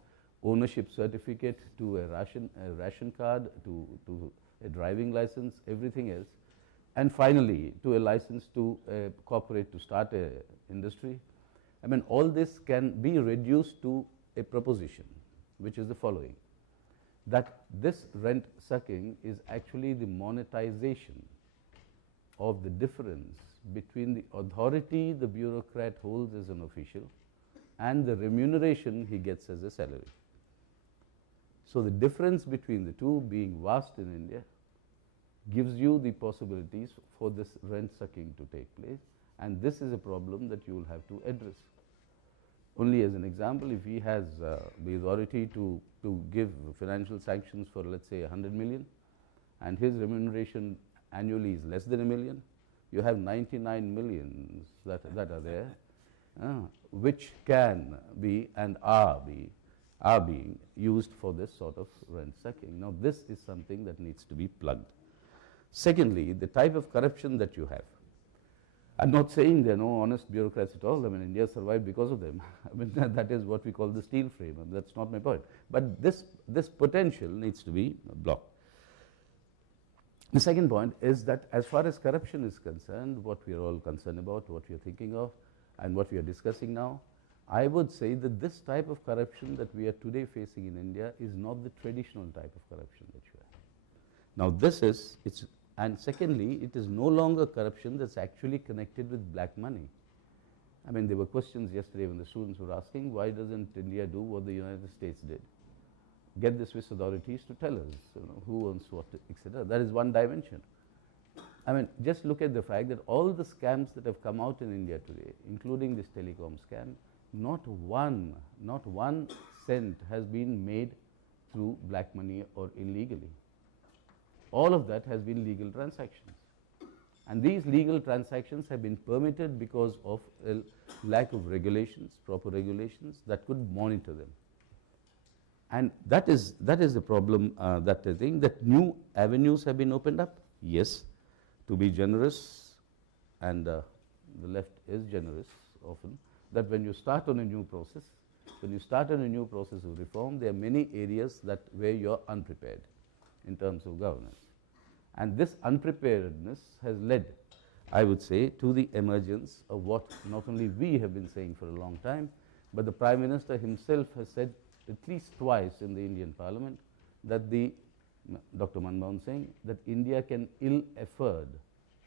ownership certificate to a ration card, to a driving license, everything else, and finally to a license to a corporate to start a industry. I mean, all this can be reduced to a proposition, which is the following: that this rent sucking is actually the monetization of the difference between the authority the bureaucrat holds as an official and the remuneration he gets as a salary. So the difference between the two, being vast in India, gives you the possibilities for this rent sucking to take place, and this is a problem that you will have to address. Only as an example, if he has the authority to give financial sanctions for, let's say, 100 million, and his remuneration annually is less than 1 million. You have 99 millions that are there, which can be and are being used for this sort of ransacking. Now, this is something that needs to be plugged. Secondly, the type of corruption that you have. I'm not saying there are no honest bureaucrats at all. I mean, India survived because of them. I mean, that is what we call the steel frame, and that's not my point. But this potential needs to be blocked. The second point is that as far as corruption is concerned, what we are all concerned about, what we are thinking of, and what we are discussing now, I would say that this type of corruption that we are today facing in India is not the traditional type of corruption that you have. Now, and secondly, it is no longer corruption that's actually connected with black money. I mean, there were questions yesterday when the students were asking, why doesn't India do what the United States did? Get the Swiss authorities to tell us, who owns what, etc. That is one dimension. I mean, just look at the fact that all the scams that have come out in India today, including this telecom scam, not one cent has been made through black money or illegally. All of that has been legal transactions. And these legal transactions have been permitted because of a lack of regulations, proper regulations that could monitor them. And that is the problem that I think that new avenues have been opened up. Yes, to be generous, and the left is generous often, that when you start on a new process, of reform, there are many areas where you are unprepared in terms of governance. And this unpreparedness has led, I would say, to the emergence of what not only we have been saying for a long time, but the Prime Minister himself has said at least twice in the Indian Parliament that Dr. Manmohan Singh, that India can ill afford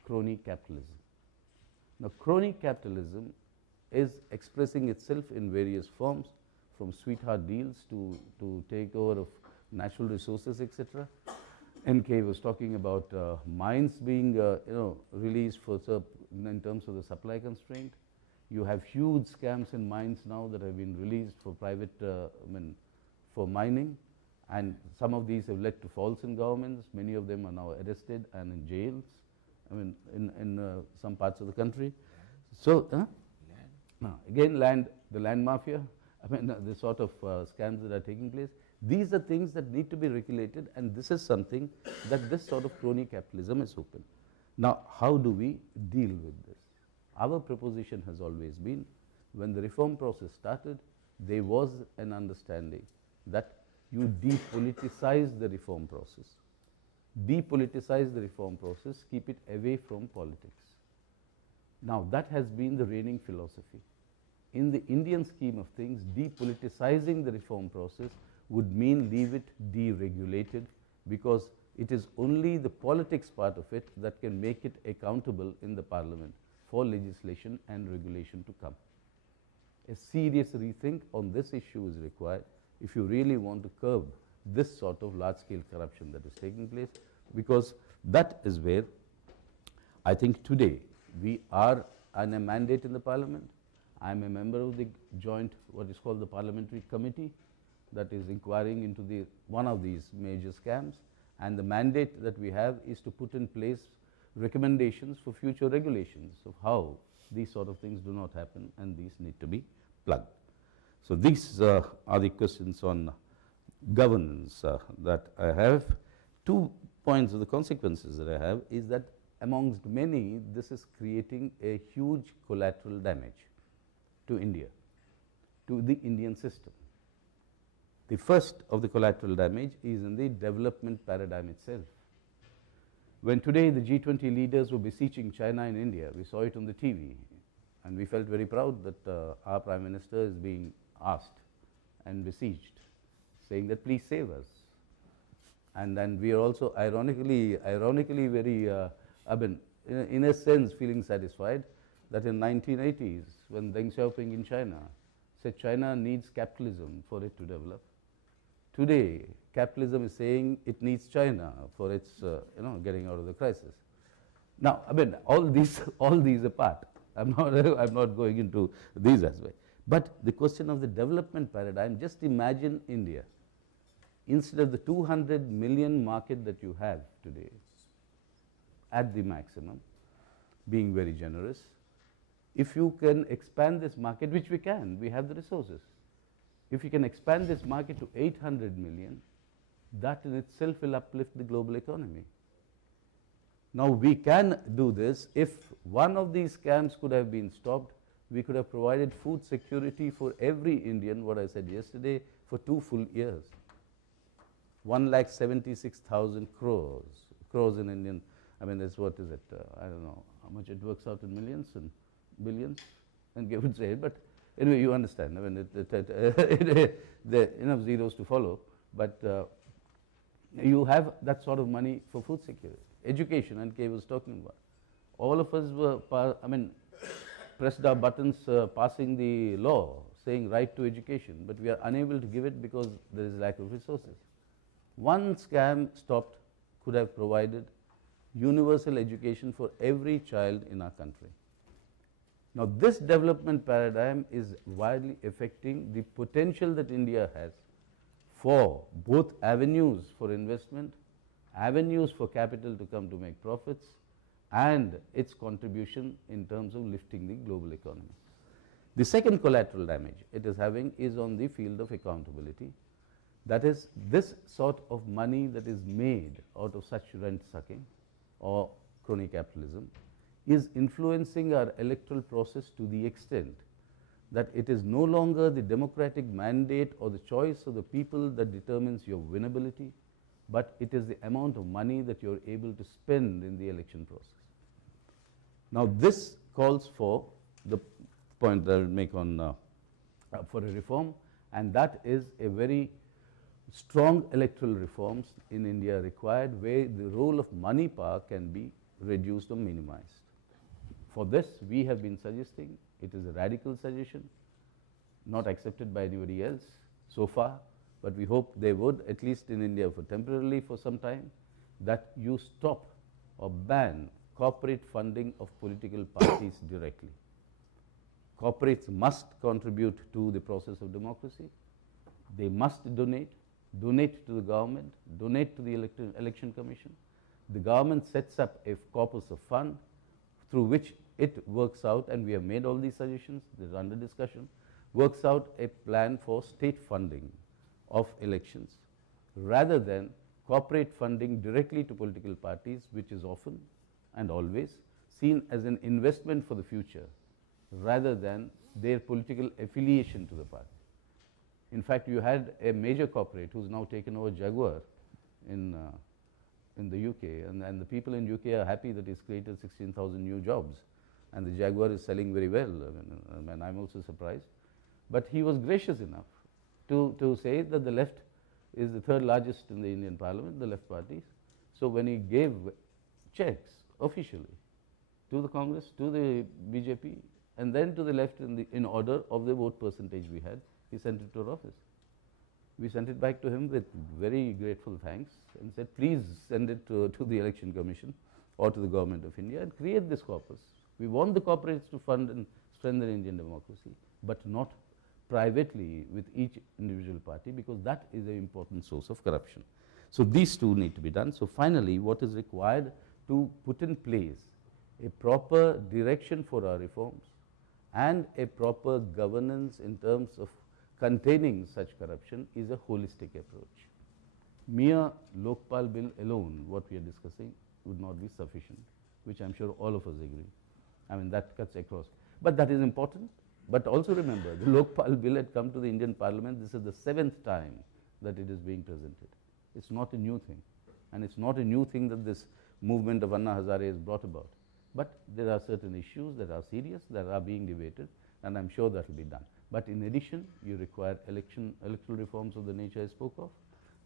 crony capitalism. Now, crony capitalism is expressing itself in various forms, from sweetheart deals to takeover of natural resources, etc. NK was talking about mines being released in terms of the supply constraint. You have huge scams in mines now that have been released for private, for mining, and some of these have led to falls in governments. Many of them are now arrested and in jails, in some parts of the country. So, again, the land mafia, the sort of scams that are taking place. These are things that need to be regulated, and this is something that this sort of crony capitalism is open. Now, how do we deal with this? Our proposition has always been, when the reform process started, there was an understanding that you depoliticize the reform process. Depoliticize the reform process, keep it away from politics. Now, that has been the reigning philosophy. In the Indian scheme of things, depoliticizing the reform process would mean leave it deregulated, because it is only the politics part of it that can make it accountable in the Parliament for legislation and regulation to come. A serious rethink on this issue is required if you really want to curb this sort of large-scale corruption that is taking place, because that is where I think today we are on a mandate in the Parliament. I am a member of the joint, what is called the Parliamentary Committee, that is inquiring into one of these major scams, and the mandate that we have is to put in place recommendations for future regulations of how these sort of things do not happen, and these need to be plugged. So these are the questions on governance that I have. 2 points of the consequences that I have is that amongst many, this is creating a huge collateral damage to India, to the Indian system. The first of the collateral damage is in the development paradigm itself. When today the G20 leaders were beseeching China and India, we saw it on the TV, and we felt very proud that our Prime Minister is being asked and besieged, saying that please save us. And then we are also ironically very, in a sense, feeling satisfied that in 1980s, when Deng Xiaoping in China said China needs capitalism for it to develop, today capitalism is saying it needs China for its getting out of the crisis. Now, all these apart, I'm not going into these as well. But the question of the development paradigm, just imagine India, instead of the 200 million market that you have today, at the maximum, being very generous. If you can expand this market, which we can, we have the resources. If you can expand this market to 800 million, that in itself will uplift the global economy. Now, we can do this. If one of these scams could have been stopped, we could have provided food security for every Indian, what I said yesterday, for 2 full years. 1,76,000 crores in Indian, I mean, that's what is it? I don't know how much it works out in millions and billions, and give it say, but anyway, you understand. I mean, there are enough zeros to follow, but you have that sort of money for food security. Education, and Kay was talking about. All of us were, pressed our buttons passing the law saying right to education, but we are unable to give it because there is lack of resources. One scam stopped could have provided universal education for every child in our country. Now, this development paradigm is widely affecting the potential that India has for both avenues for investment, avenues for capital to come to make profits, and its contribution in terms of lifting the global economy. The second collateral damage it is having is on the field of accountability. That is, this sort of money that is made out of such rent sucking or crony capitalism is influencing our electoral process to the extent that it is no longer the democratic mandate or the choice of the people that determines your winnability, but it is the amount of money that you are able to spend in the election process. Now, this calls for the point that I will make on for a reform, and that is a very strong electoral reforms in India required, where the role of money power can be reduced or minimized. For this, we have been suggesting, it is a radical suggestion, not accepted by anybody else so far, but we hope they would, at least in India for temporarily for some time, that you stop or ban corporate funding of political parties directly. Corporates must contribute to the process of democracy. They must donate to the government, donate to the election commission. The government sets up a corpus of fund through which it works out, and we have made all these suggestions, they're under discussion, works out a plan for state funding of elections, rather than corporate funding directly to political parties, which is often and always seen as an investment for the future, rather than their political affiliation to the party. In fact, you had a major corporate who's now taken over Jaguar in the UK, and the people in UK are happy that he's created 16,000 new jobs, and the Jaguar is selling very well. I mean, I'm also surprised. But he was gracious enough to say that the left is the third largest in the Indian Parliament, the left parties. So when he gave checks officially to the Congress, to the BJP, and then to the left in order of the vote percentage we had, he sent it to our office. We sent it back to him with very grateful thanks and said, please send it to the Election Commission or to the Government of India and create this corpus. We want the corporates to fund and strengthen Indian democracy, but not privately with each individual party, because that is an important source of corruption. So these two need to be done. So finally, what is required to put in place a proper direction for our reforms and a proper governance in terms of containing such corruption is a holistic approach. Mere Lokpal bill alone, what we are discussing, would not be sufficient, which I'm sure all of us agree. I mean, that cuts across. But that is important. But also remember, the Lokpal bill had come to the Indian Parliament. This is the 7th time that it is being presented. It's not a new thing. And it's not a new thing that this movement of Anna Hazare has brought about. But there are certain issues that are serious, that are being debated, and I'm sure that will be done. But in addition, you require electoral reforms of the nature I spoke of,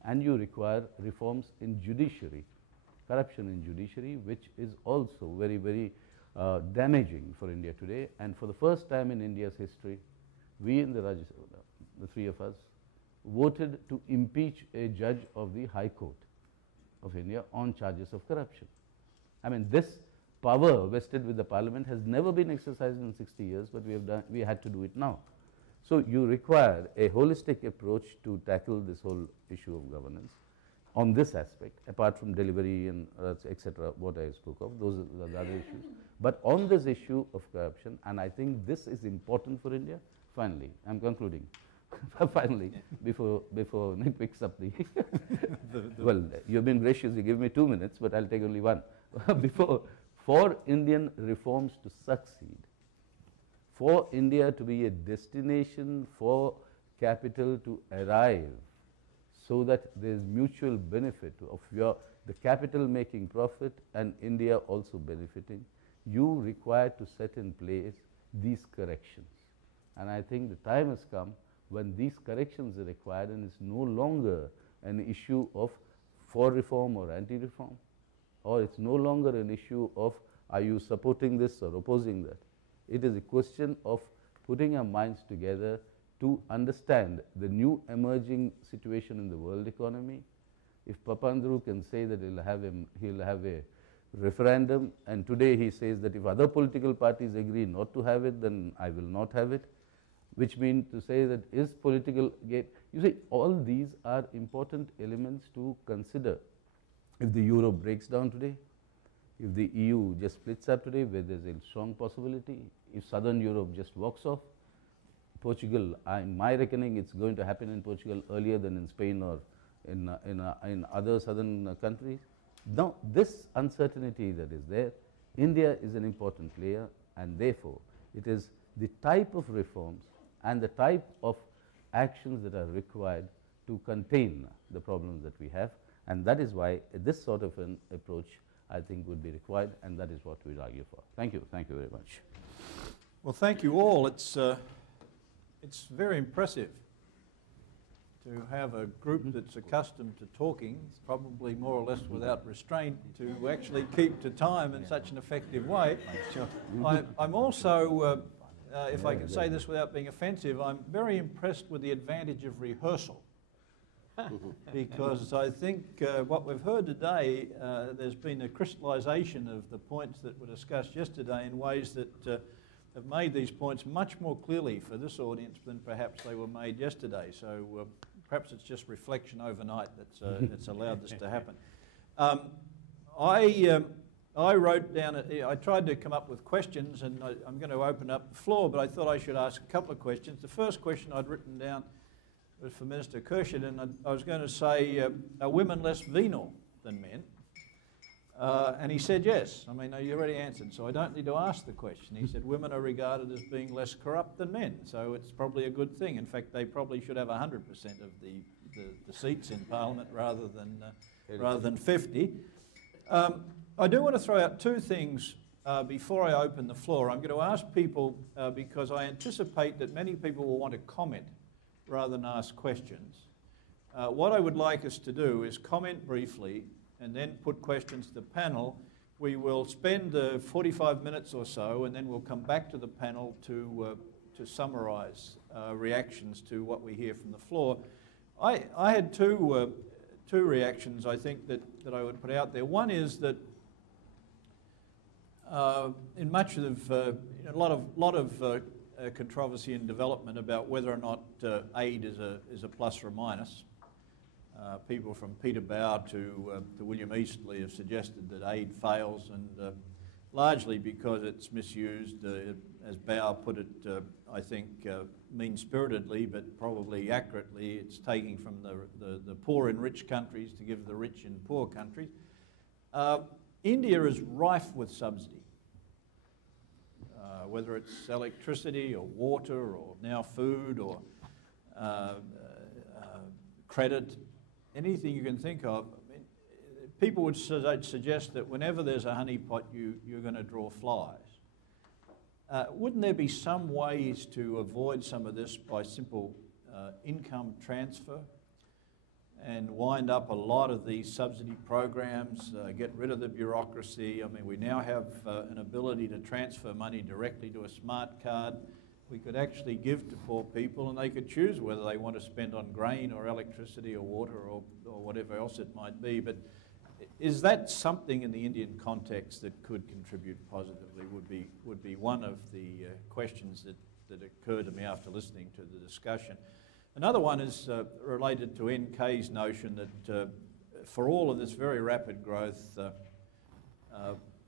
and you require reforms in judiciary, corruption in judiciary, which is also very, very damaging for India today. And for the first time in India's history, we in the Rajya Sabha, the three of us, voted to impeach a judge of the High Court of India on charges of corruption. I mean, this power vested with the Parliament has never been exercised in 60 years, but we had to do it now. So you require a holistic approach to tackle this whole issue of governance. on this aspect, apart from delivery and etc., what I spoke of, those are the other issues. But on this issue of corruption, and I think this is important for India, finally, I'm concluding, finally, before Nick picks up the, well, you've been gracious, you give me 2 minutes, but I'll take only one. For Indian reforms to succeed, for India to be a destination for capital to arrive, so that there is mutual benefit of the capital making profit and India also benefiting, you require to set in place these corrections. And I think the time has come when these corrections are required, and it's no longer an issue of for reform or anti-reform, or it's no longer an issue of are you supporting this or opposing that. It is a question of putting our minds together to understand the new emerging situation in the world economy. If Papandreou can say that he'll have a referendum, and today he says that if other political parties agree not to have it, then I will not have it, which means to say that is political gain. You see, all these are important elements to consider. If the euro breaks down today, if the EU just splits up today, where there's a strong possibility, if Southern Europe just walks off, Portugal, in my reckoning, it's going to happen in Portugal earlier than in Spain or in other southern countries. Now, this uncertainty that is there, India is an important player, and therefore, it is the type of reforms and the type of actions that are required to contain the problems that we have, and that is why this sort of an approach, I think, would be required, and that is what we argue for. Thank you very much. Well, thank you all. It's very impressive to have a group that's accustomed to talking, probably more or less without restraint, to actually keep to time in such an effective way. I'm also, if I can say this without being offensive, I'm very impressed with the advantage of rehearsal. Because I think what we've heard today, there's been a crystallisation of the points that were discussed yesterday in ways that have made these points much more clearly for this audience than perhaps they were made yesterday. So perhaps it's just reflection overnight that's allowed this to happen. I wrote down, I tried to come up with questions, and I'm going to open up the floor, but I thought I should ask a couple of questions. The first question I'd written down was for Minister Khurshid, and I was going to say, are women less venal than men? And he said yes. I mean, you already answered, so I don't need to ask the question. He said women are regarded as being less corrupt than men, so it's probably a good thing. In fact, they probably should have 100% of the seats in Parliament rather than 50. I do want to throw out two things before I open the floor. I'm going to ask people, because I anticipate that many people will want to comment rather than ask questions. What I would like us to do is comment briefly and then put questions to the panel. We will spend 45 minutes or so, and then we'll come back to the panel to summarise reactions to what we hear from the floor. I had two reactions, I think, that I would put out there. One is that in much of a lot of controversy and development about whether or not aid is a plus or a minus. People from Peter Bow to William Eastley have suggested that aid fails, and largely because it's misused, as Bow put it, I think mean-spiritedly, but probably accurately. It's taking from the poor in rich countries to give the rich in poor countries. India is rife with subsidy, whether it's electricity or water or now food or credit. Anything you can think of. I mean, people would suggest that whenever there's a honeypot, you're going to draw flies. Wouldn't there be some ways to avoid some of this by simple income transfer and wind up a lot of these subsidy programs, get rid of the bureaucracy? I mean, we now have an ability to transfer money directly to a smart card. We could actually give to poor people, and they could choose whether they want to spend on grain or electricity or water or whatever else it might be. But is that something in the Indian context that could contribute positively? Would be one of the questions that occurred to me after listening to the discussion. Another one is related to NK's notion that for all of this very rapid growth,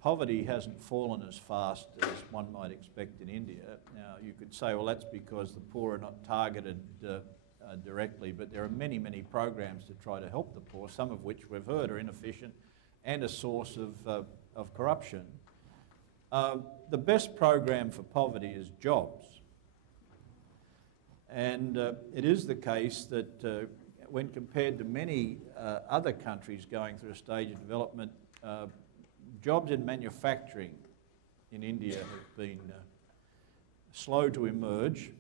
poverty hasn't fallen as fast as one might expect in India. Now, you could say, well, that's because the poor are not targeted directly, but there are many, many programs to try to help the poor, some of which we've heard are inefficient and a source of corruption. The best program for poverty is jobs. And it is the case that when compared to many other countries going through a stage of development, jobs in manufacturing in India have been slow to emerge.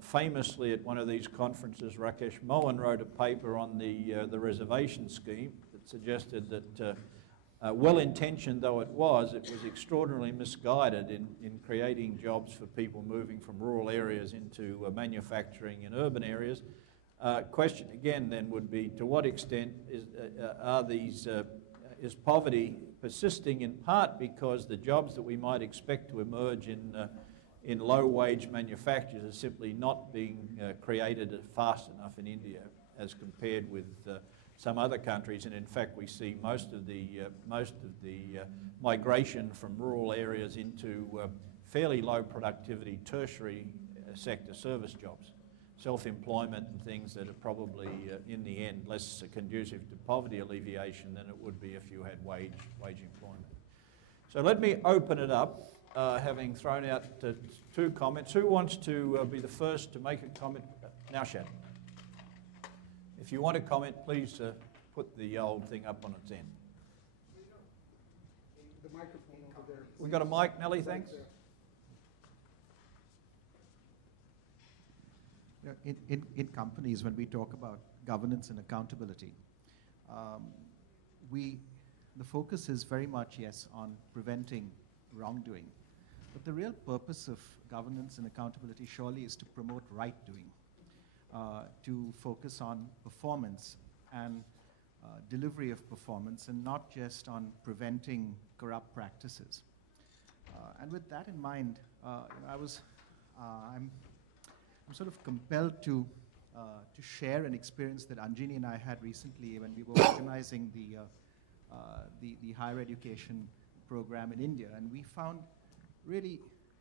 Famously, at one of these conferences, Rakesh Mohan wrote a paper on the reservation scheme that suggested that, well-intentioned though it was extraordinarily misguided in creating jobs for people moving from rural areas into manufacturing in urban areas. Question again then would be, to what extent is poverty persisting, in part because the jobs that we might expect to emerge in low-wage manufacturers are simply not being created fast enough in India as compared with some other countries, and in fact we see most of the migration from rural areas into fairly low productivity tertiary sector service jobs, self-employment and things that are probably in the end less conducive to poverty alleviation than it would be if you had wage employment. So let me open it up, having thrown out two comments. Who wants to be the first to make a comment? Naushad. If you want to comment, please put the old thing up on its end. The microphone over there. We've got a mic, Nellie, thanks. In companies, when we talk about governance and accountability, the focus is very much, yes, on preventing wrongdoing. But the real purpose of governance and accountability surely is to promote right doing, to focus on performance and delivery of performance, and not just on preventing corrupt practices. And with that in mind, I'm sort of compelled to share an experience that Anjini and I had recently when we were organizing the higher education program in India, and we found really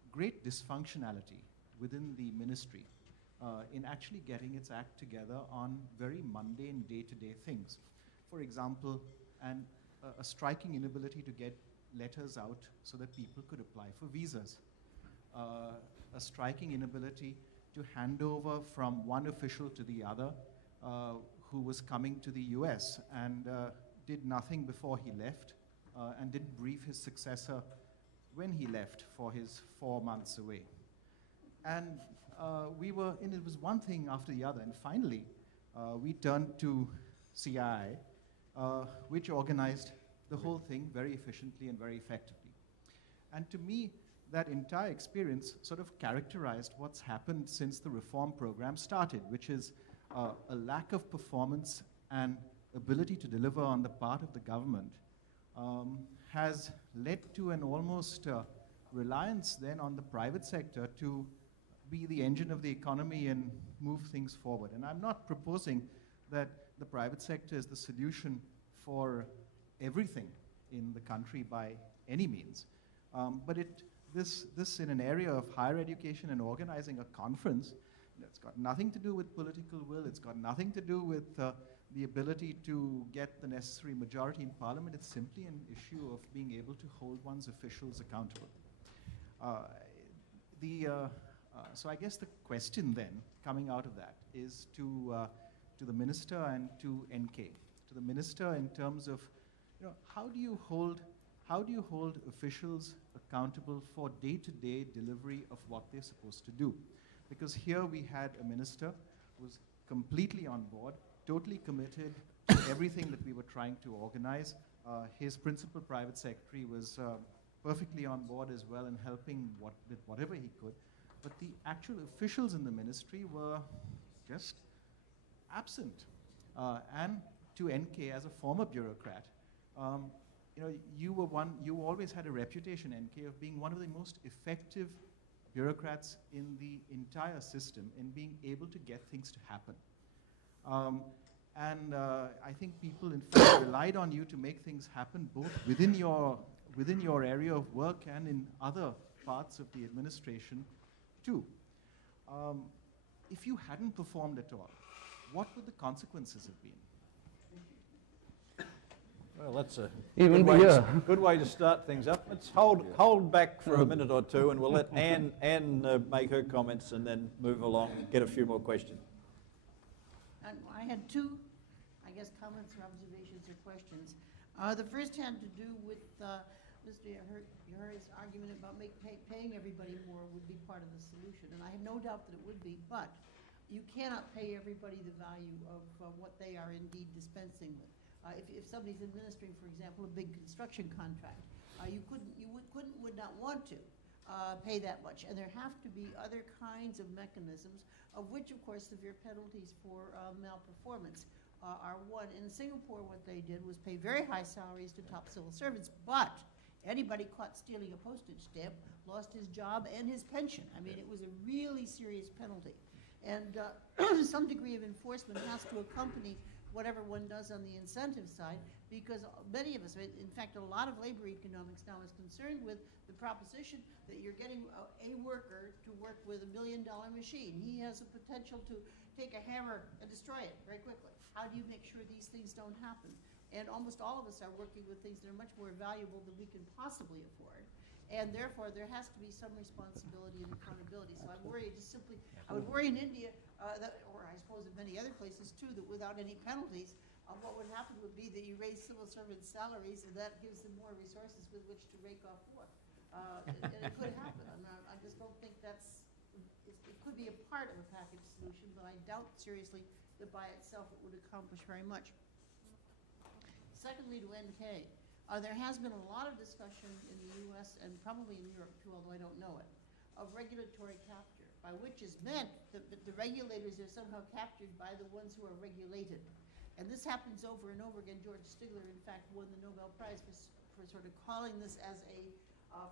great dysfunctionality within the ministry in actually getting its act together on very mundane day-to-day things. For example, a striking inability to get letters out so that people could apply for visas. A striking inability to hand over from one official to the other who was coming to the US and did nothing before he left and didn't brief his successor when he left for his 4 months away. And it was one thing after the other, and finally we turned to CII, which organized the whole thing very efficiently and very effectively. And to me, that entire experience sort of characterized what's happened since the reform program started, which is a lack of performance and ability to deliver on the part of the government has led to an almost reliance then on the private sector to be the engine of the economy and move things forward. And I'm not proposing that the private sector is the solution for everything in the country by any means, but this in an area of higher education and organizing a conference, it's got nothing to do with political will, it's got nothing to do with the ability to get the necessary majority in parliament. It's simply an issue of being able to hold one's officials accountable. So I guess the question then coming out of that is to the minister and to NK. To the minister in terms of, how do you hold officials accountable for day-to-day delivery of what they're supposed to do? Because here we had a minister who was completely on board, totally committed to everything that we were trying to organize. His principal private secretary was perfectly on board as well and helping with whatever he could. But the actual officials in the ministry were just absent. And to NK, as a former bureaucrat, you always had a reputation, NK, of being one of the most effective bureaucrats in the entire system in being able to get things to happen. And I think people, in fact, relied on you to make things happen both within your area of work and in other parts of the administration too. If you hadn't performed at all, what would the consequences have been? Well, that's a Even good way to start things up. Let's hold back for a minute or two, and we'll let Anne make her comments, and then move along and get a few more questions. I had two, I guess, comments or observations or questions. The first had to do with Mr. Yahari's argument about paying everybody more would be part of the solution, and I have no doubt that it would be, but you cannot pay everybody the value of what they are indeed dispensing with. If somebody's administering, for example, a big construction contract, you would not want to pay that much. And there have to be other kinds of mechanisms, of which, of course, severe penalties for malperformance are one. In Singapore, what they did was pay very high salaries to top civil servants, but anybody caught stealing a postage stamp lost his job and his pension. I mean, it was a really serious penalty. And some degree of enforcement has to accompany whatever one does on the incentive side, because many of us, in fact, a lot of labor economics now is concerned with the proposition that you're getting a worker to work with $1 million machine. He has the potential to take a hammer and destroy it very quickly. How do you make sure these things don't happen? And almost all of us are working with things that are much more valuable than we can possibly afford. And therefore, there has to be some responsibility and accountability. So I'm worried, I would worry in India, or I suppose in many other places too, that without any penalties, what would happen would be that you raise civil servants' salaries, and that gives them more resources with which to rake off war. And it could happen. I just don't think it could be a part of a package solution, but I doubt seriously that by itself it would accomplish very much. Secondly, to NK. There has been a lot of discussion in the U.S. and probably in Europe too, although I don't know it, of regulatory capture, by which is meant that the regulators are somehow captured by the ones who are regulated. And this happens over and over again. George Stigler, in fact, won the Nobel Prize for sort of calling this as a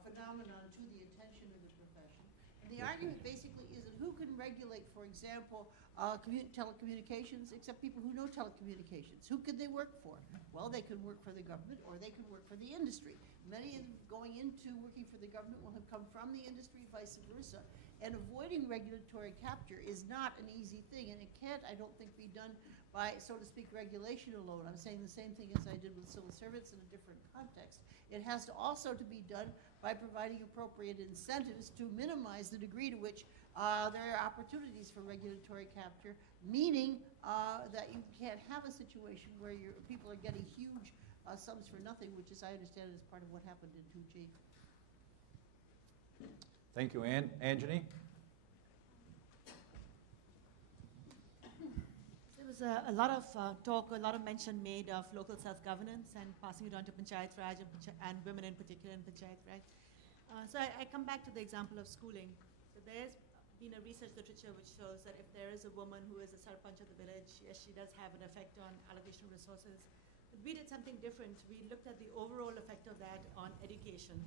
phenomenon to the attention of the profession. And the argument basically is that who can regulate, for example, telecommunications, except people who know telecommunications? Who could they work for? Well, they can work for the government, or they can work for the industry. Many of them going into working for the government will have come from the industry, vice versa. And avoiding regulatory capture is not an easy thing, and it can't, I don't think, be done by, so to speak, regulation alone. I'm saying the same thing as I did with civil servants in a different context. It has to also to be done by providing appropriate incentives to minimize the degree to which there are opportunities for regulatory capture, meaning that you can't have a situation where people are getting huge sums for nothing, which, as I understand it, is part of what happened in 2G. Thank you, Anne. Anjani? There was a lot of talk, a lot of mention made of local self-governance and passing it on to Panchayat Raj and women in particular in Panchayat Raj. So I come back to the example of schooling. So there's been a research literature which shows that if there is a woman who is a sarpanch of the village, yes, she does have an effect on allocation of resources. But we did something different. We looked at the overall effect of that on education,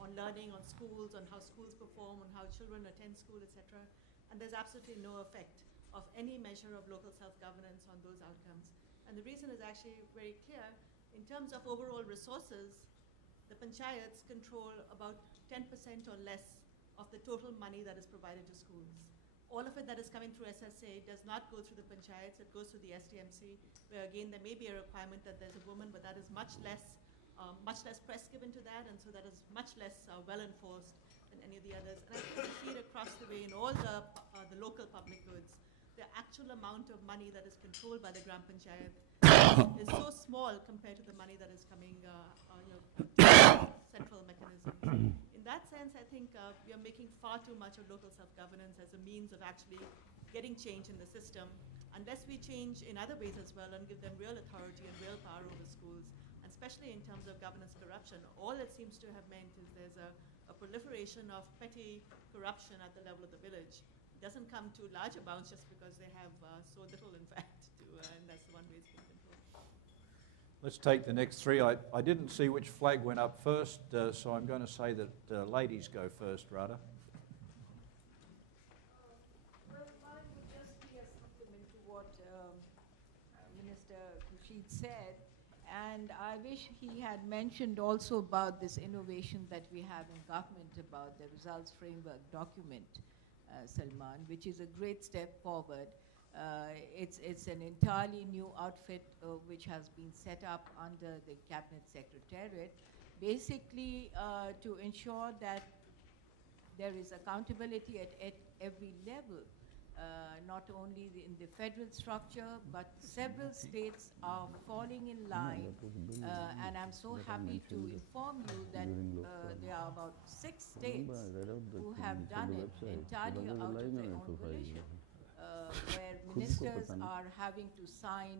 on learning, on schools, on how schools perform, on how children attend school, etc. And there's absolutely no effect of any measure of local self-governance on those outcomes. And the reason is actually very clear. In terms of overall resources, the panchayats control about 10% or less of the total money that is provided to schools. All of it that is coming through SSA does not go through the panchayats, it goes through the SDMC, where again there may be a requirement that there's a woman, but that is much less press given to that, and so that is much less well enforced than any of the others. And I think we see it across the way in all the local public goods. The actual amount of money that is controlled by the Gram Panchayat is so small compared to the money that is coming central mechanisms. In that sense, I think we are making far too much of local self-governance as a means of actually getting change in the system, unless we change in other ways as well and give them real authority and real power over schools, and especially in terms of governance corruption. All it seems to have meant is there's a proliferation of petty corruption at the level of the village. It doesn't come to large amounts just because they have so little, in fact, and that's the one way it's being controlled. Let's take the next three. I didn't see which flag went up first, so I'm going to say that ladies go first, Radha. Well, mine would just be a supplement to what said, and I wish he had mentioned also about this innovation that we have in government about the results framework document, Salman, which is a great step forward. It's an entirely new outfit which has been set up under the Cabinet Secretariat, basically to ensure that there is accountability at every level, not only in the federal structure, but several states are falling in line. And I'm so happy to inform you that there are about 6 states who have done it entirely out of their own volition. Where ministers are having to sign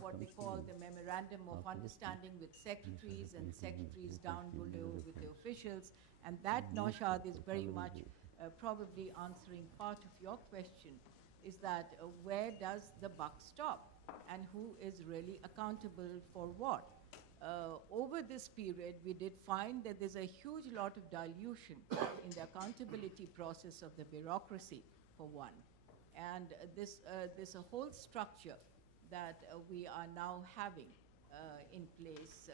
what they call the Memorandum of Understanding with secretaries and secretaries down below with the officials. And that, Naushad, is very much probably answering part of your question, is that where does the buck stop and who is really accountable for what? Over this period, we did find that there's a huge lot of dilution in the accountability process of the bureaucracy, for one. And this a whole structure that we are now having in place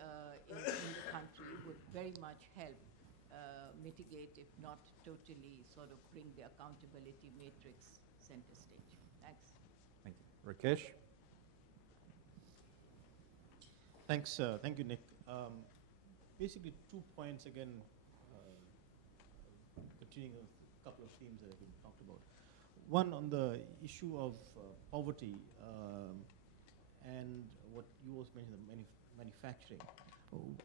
in the country would very much help mitigate, if not totally sort of bring the accountability matrix center stage. Thanks. Thank you. Rakesh? Thanks. Thank you, Nick. Basically, 2 points again, continuing a couple of themes that have been talked about. One on the issue of poverty and what you also mentioned, manufacturing.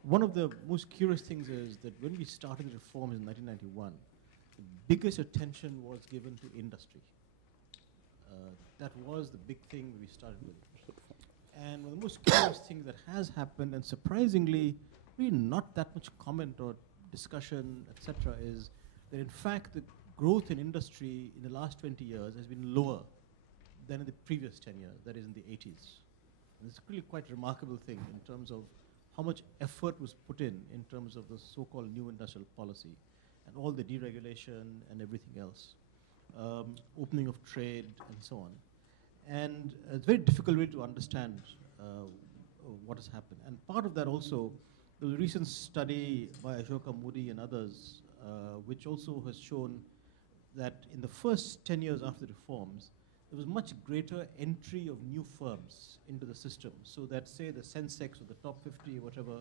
One of the most curious things is that when we started the reforms in 1991, the biggest attention was given to industry. That was the big thing we started with. And one of the most curious things that has happened, and surprisingly, really not that much comment or discussion, etc., is that in fact the growth in industry in the last 20 years has been lower than in the previous 10 years, that is in the 80s. And it's really quite a remarkable thing in terms of how much effort was put in terms of the so-called new industrial policy and all the deregulation and everything else, opening of trade and so on. And it's very difficult really to understand what has happened. And part of that also, there was a recent study by Ashoka Moody and others, which also has shown that in the first 10 years after the reforms, there was much greater entry of new firms into the system. So that, say, the Sensex or the top 50 or whatever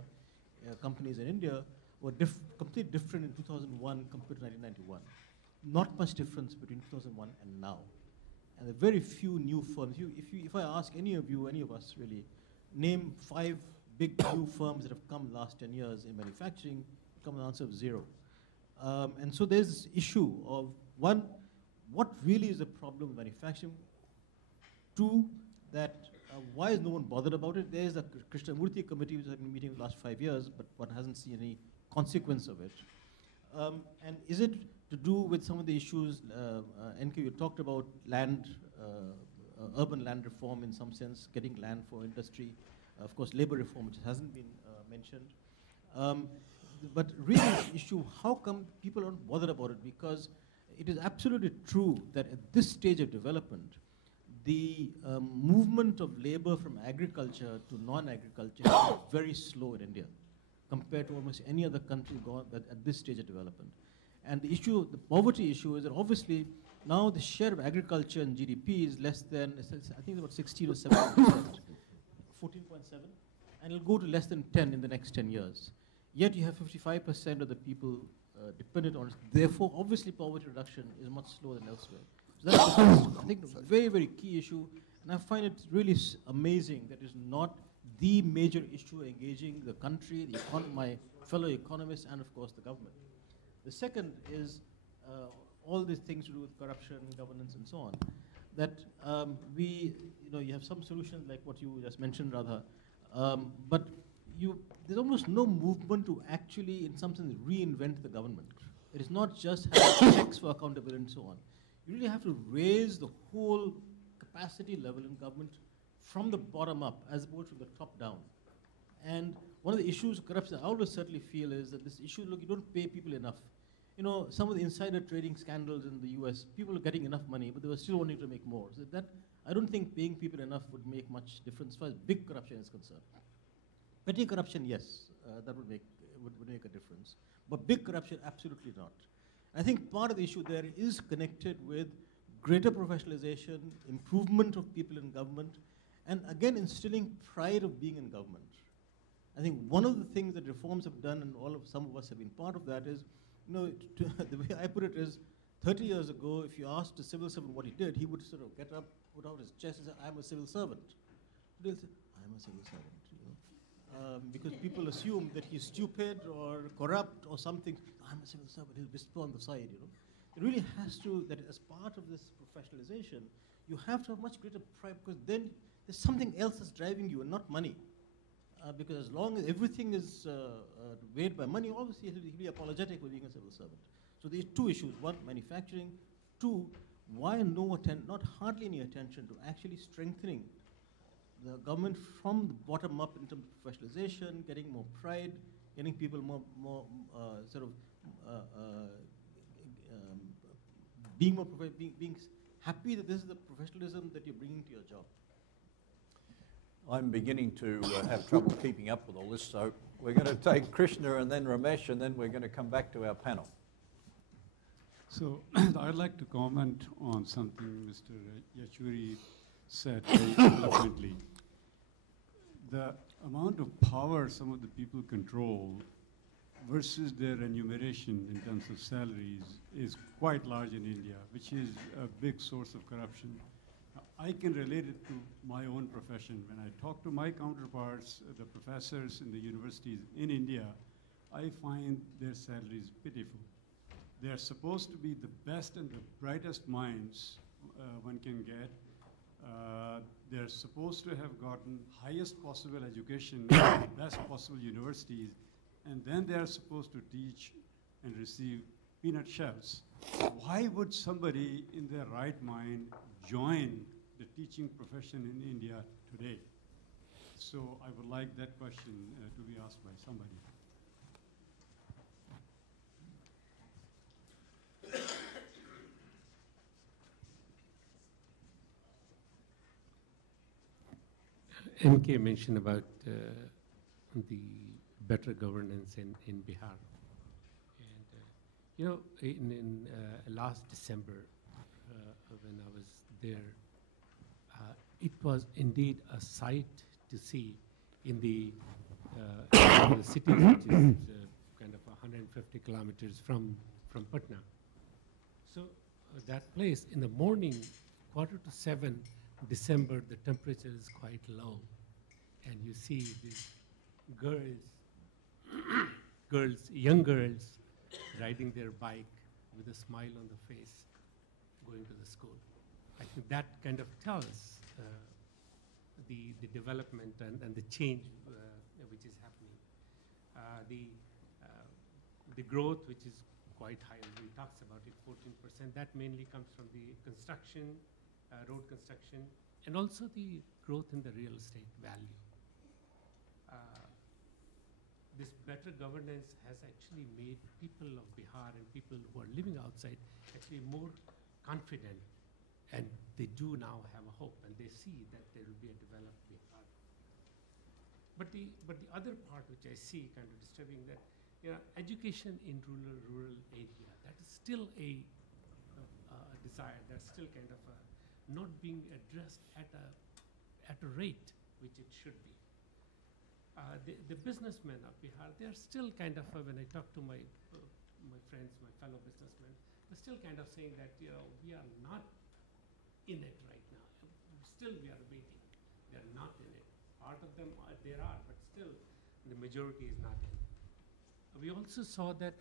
companies in India were completely different in 2001 compared to 1991. Not much difference between 2001 and now. And there are very few new firms. If I ask any of you, any of us really, name 5 big new firms that have come last 10 years in manufacturing, come an answer of 0. And so there's this issue of, one, what really is the problem with manufacturing? 2, that why is no one bothered about it? There's a Krishnamurthy committee which has been meeting for the last 5 years, but one hasn't seen any consequence of it. And is it to do with some of the issues, NK, you talked about land, urban land reform in some sense, getting land for industry, of course labor reform, which hasn't been mentioned. But really the issue, how come people aren't bothered about it? Because it is absolutely true that at this stage of development, the movement of labor from agriculture to non-agriculture is very slow in India compared to almost any other country at this stage of development. And the issue, the poverty issue, is that obviously now the share of agriculture in GDP is less than, I think about 16 or 17%, 14.7, and it'll go to less than 10 in the next 10 years. Yet you have 55% of the people dependent on it. Therefore, obviously, poverty reduction is much slower than elsewhere. So that's the first, I think, a very, very key issue. And I find it really amazing that it's not the major issue engaging the country, my fellow economists, and of course the government. The second is all these things to do with corruption, governance, and so on. That you have some solutions like what you just mentioned, Radha, but there's almost no movement to actually, in some sense, reinvent the government. It is not just having checks for accountability and so on. You really have to raise the whole capacity level in government from the bottom up as opposed to the top down. And one of the issues of corruption I always certainly feel is that this issue, look, you don't pay people enough. You know, some of the insider trading scandals in the US, people are getting enough money, but they were still wanting to make more. So that, I don't think paying people enough would make much difference as far as big corruption is concerned. Petty corruption, yes, that would make a difference. But big corruption, absolutely not. I think part of the issue there is connected with greater professionalization, improvement of people in government, and again instilling pride of being in government. I think one of the things that reforms have done, and some of us have been part of that, is, the way I put it is, 30 years ago, if you asked a civil servant what he did, he would sort of get up, put out his chest and say, I'm a civil servant. Today he'll say, I'm a civil servant, because people assume that he's stupid or corrupt or something. I'm a civil servant, he'll whisper on the side, It really has to, that as part of this professionalization, you have to have much greater pride, because then there's something else that's driving you and not money. Because as long as everything is weighed by money, obviously he'll be apologetic for being a civil servant. So there's two issues. One, manufacturing. Two, why not hardly any attention to actually strengthening the government from the bottom up in terms of professionalization, getting more pride, getting people more being happy that this is the professionalism that you're bringing to your job. I'm beginning to have trouble keeping up with all this, so we're going to take Krishna and then Ramesh, and then we're going to come back to our panel. So I'd like to comment on something Mr. Yachuri said very eloquently. The amount of power some of the people control versus their remuneration in terms of salaries is quite large in India, which is a big source of corruption. I can relate it to my own profession. When I talk to my counterparts, the professors in the universities in India, I find their salaries pitiful. They're supposed to be the best and the brightest minds one can get. They're supposed to have gotten highest possible education at the best possible universities, and then they're supposed to teach and receive peanut shells. Why would somebody in their right mind join the teaching profession in India today? So I would like that question to be asked by somebody. MK mentioned about the better governance in Bihar. And, in last December, when I was there, it was indeed a sight to see in the city, which is kind of 150 kilometers from Patna. So that place, in the morning, 6:45, December, the temperature is quite low. And you see these young girls riding their bike with a smile on the face, going to the school. I think that kind of tells the development and the change which is happening. The growth, which is quite high, he talks about it, 14%, that mainly comes from the construction, road construction, and also the growth in the real estate value. This better governance has actually made people of Bihar and people who are living outside actually more confident, and they do now have a hope, and they see that there will be a developed Bihar. But the other part which I see kind of disturbing, that education in rural area, that is still a desire, that's still kind of not being addressed at a rate which it should be. The businessmen of Bihar, they're still kind of, when I talk to my friends, my fellow businessmen, they're still kind of saying that we are not in it right now. Still we are waiting. They are not in it. Part of them there are, but still the majority is not in. We also saw that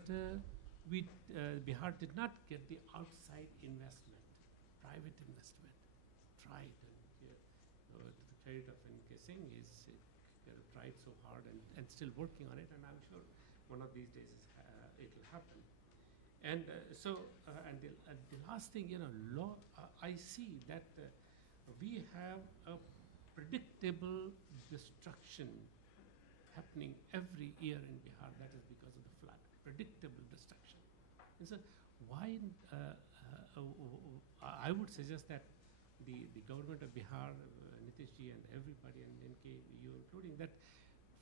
Bihar did not get the outside investment, private investment. Tried, and the credit of NK Singh is tried so hard and still working on it, and I'm sure one of these days it will happen. And and the last thing, I see that we have a predictable destruction happening every year in Bihar. That is because of the flood. Predictable destruction. And so why? I would suggest that the government of Bihar, Nitishji and everybody, and NK, you including, that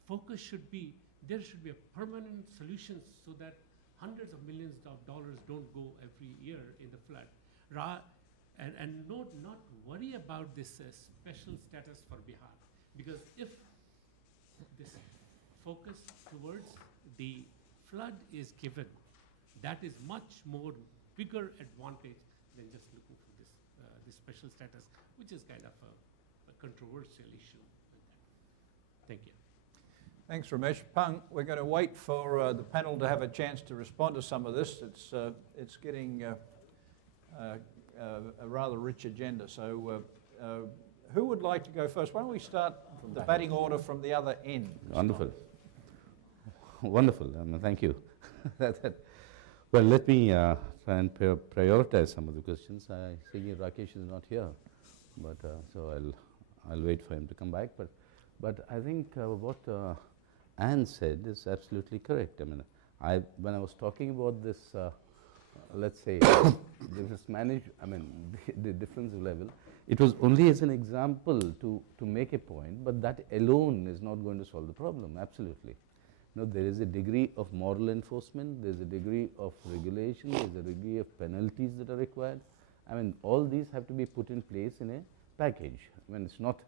focus should be, there should be a permanent solution so that hundreds of millions of dollars don't go every year in the flood. And not worry about this special status for Bihar. Because if this focus towards the flood is given, that is much more bigger advantage than just looking for this special status, which is kind of a controversial issue. Thank you. Thanks, Ramesh. Pang, we're going to wait for the panel to have a chance to respond to some of this. It's getting a rather rich agenda. So who would like to go first? Why don't we start the batting order from the other end? Wonderful. Wonderful. Thank you. Well, let me try and prioritize some of the questions. I see Rakesh is not here, but so I'll wait for him to come back. But I think what Anne said is absolutely correct. I mean, when I was talking about this, let's say, the difference of level, it was only as an example to make a point, but that alone is not going to solve the problem, absolutely. No, there is a degree of moral enforcement, there's a degree of regulation, there's a degree of penalties that are required. I mean, all these have to be put in place in a package. I mean, it's not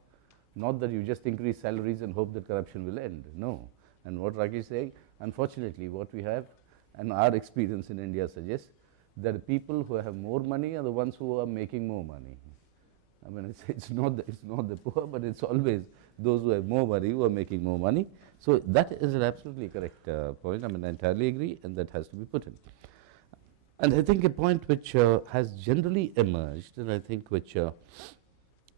that you just increase salaries and hope that corruption will end, no. And what Rakesh is saying, unfortunately, what we have, and our experience in India suggests, that the people who have more money are the ones who are making more money. I mean, it's not the poor, but it's always those who have more money who are making more money. So that is an absolutely correct point. I mean, I entirely agree, and that has to be put in. And I think a point which has generally emerged, and I think which Mr.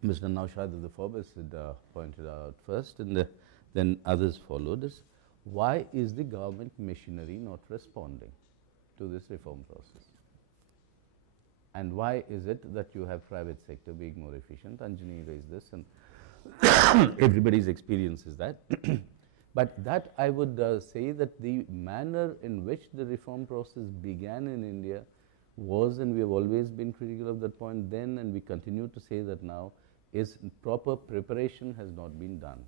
Naushad of the Forbes had pointed out first, and then others followed, is why is the government machinery not responding to this reform process? And why is it that you have private sector being more efficient? Anjani raised this, and everybody's experience is that. But that I would say that the manner in which the reform process began in India was, and we have always been critical of that point then, and we continue to say that now, is proper preparation has not been done.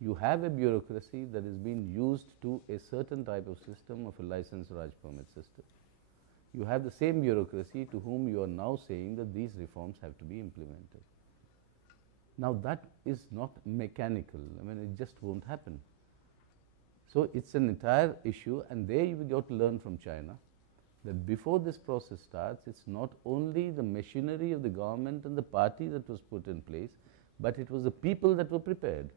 You have a bureaucracy that is being used to a certain type of system of a license Raj permit system. You have the same bureaucracy to whom you are now saying that these reforms have to be implemented. Now that is not mechanical. I mean, it just won't happen. So it's an entire issue, and there we got to learn from China that before this process starts, it's not only the machinery of the government and the party that was put in place, but it was the people that were prepared.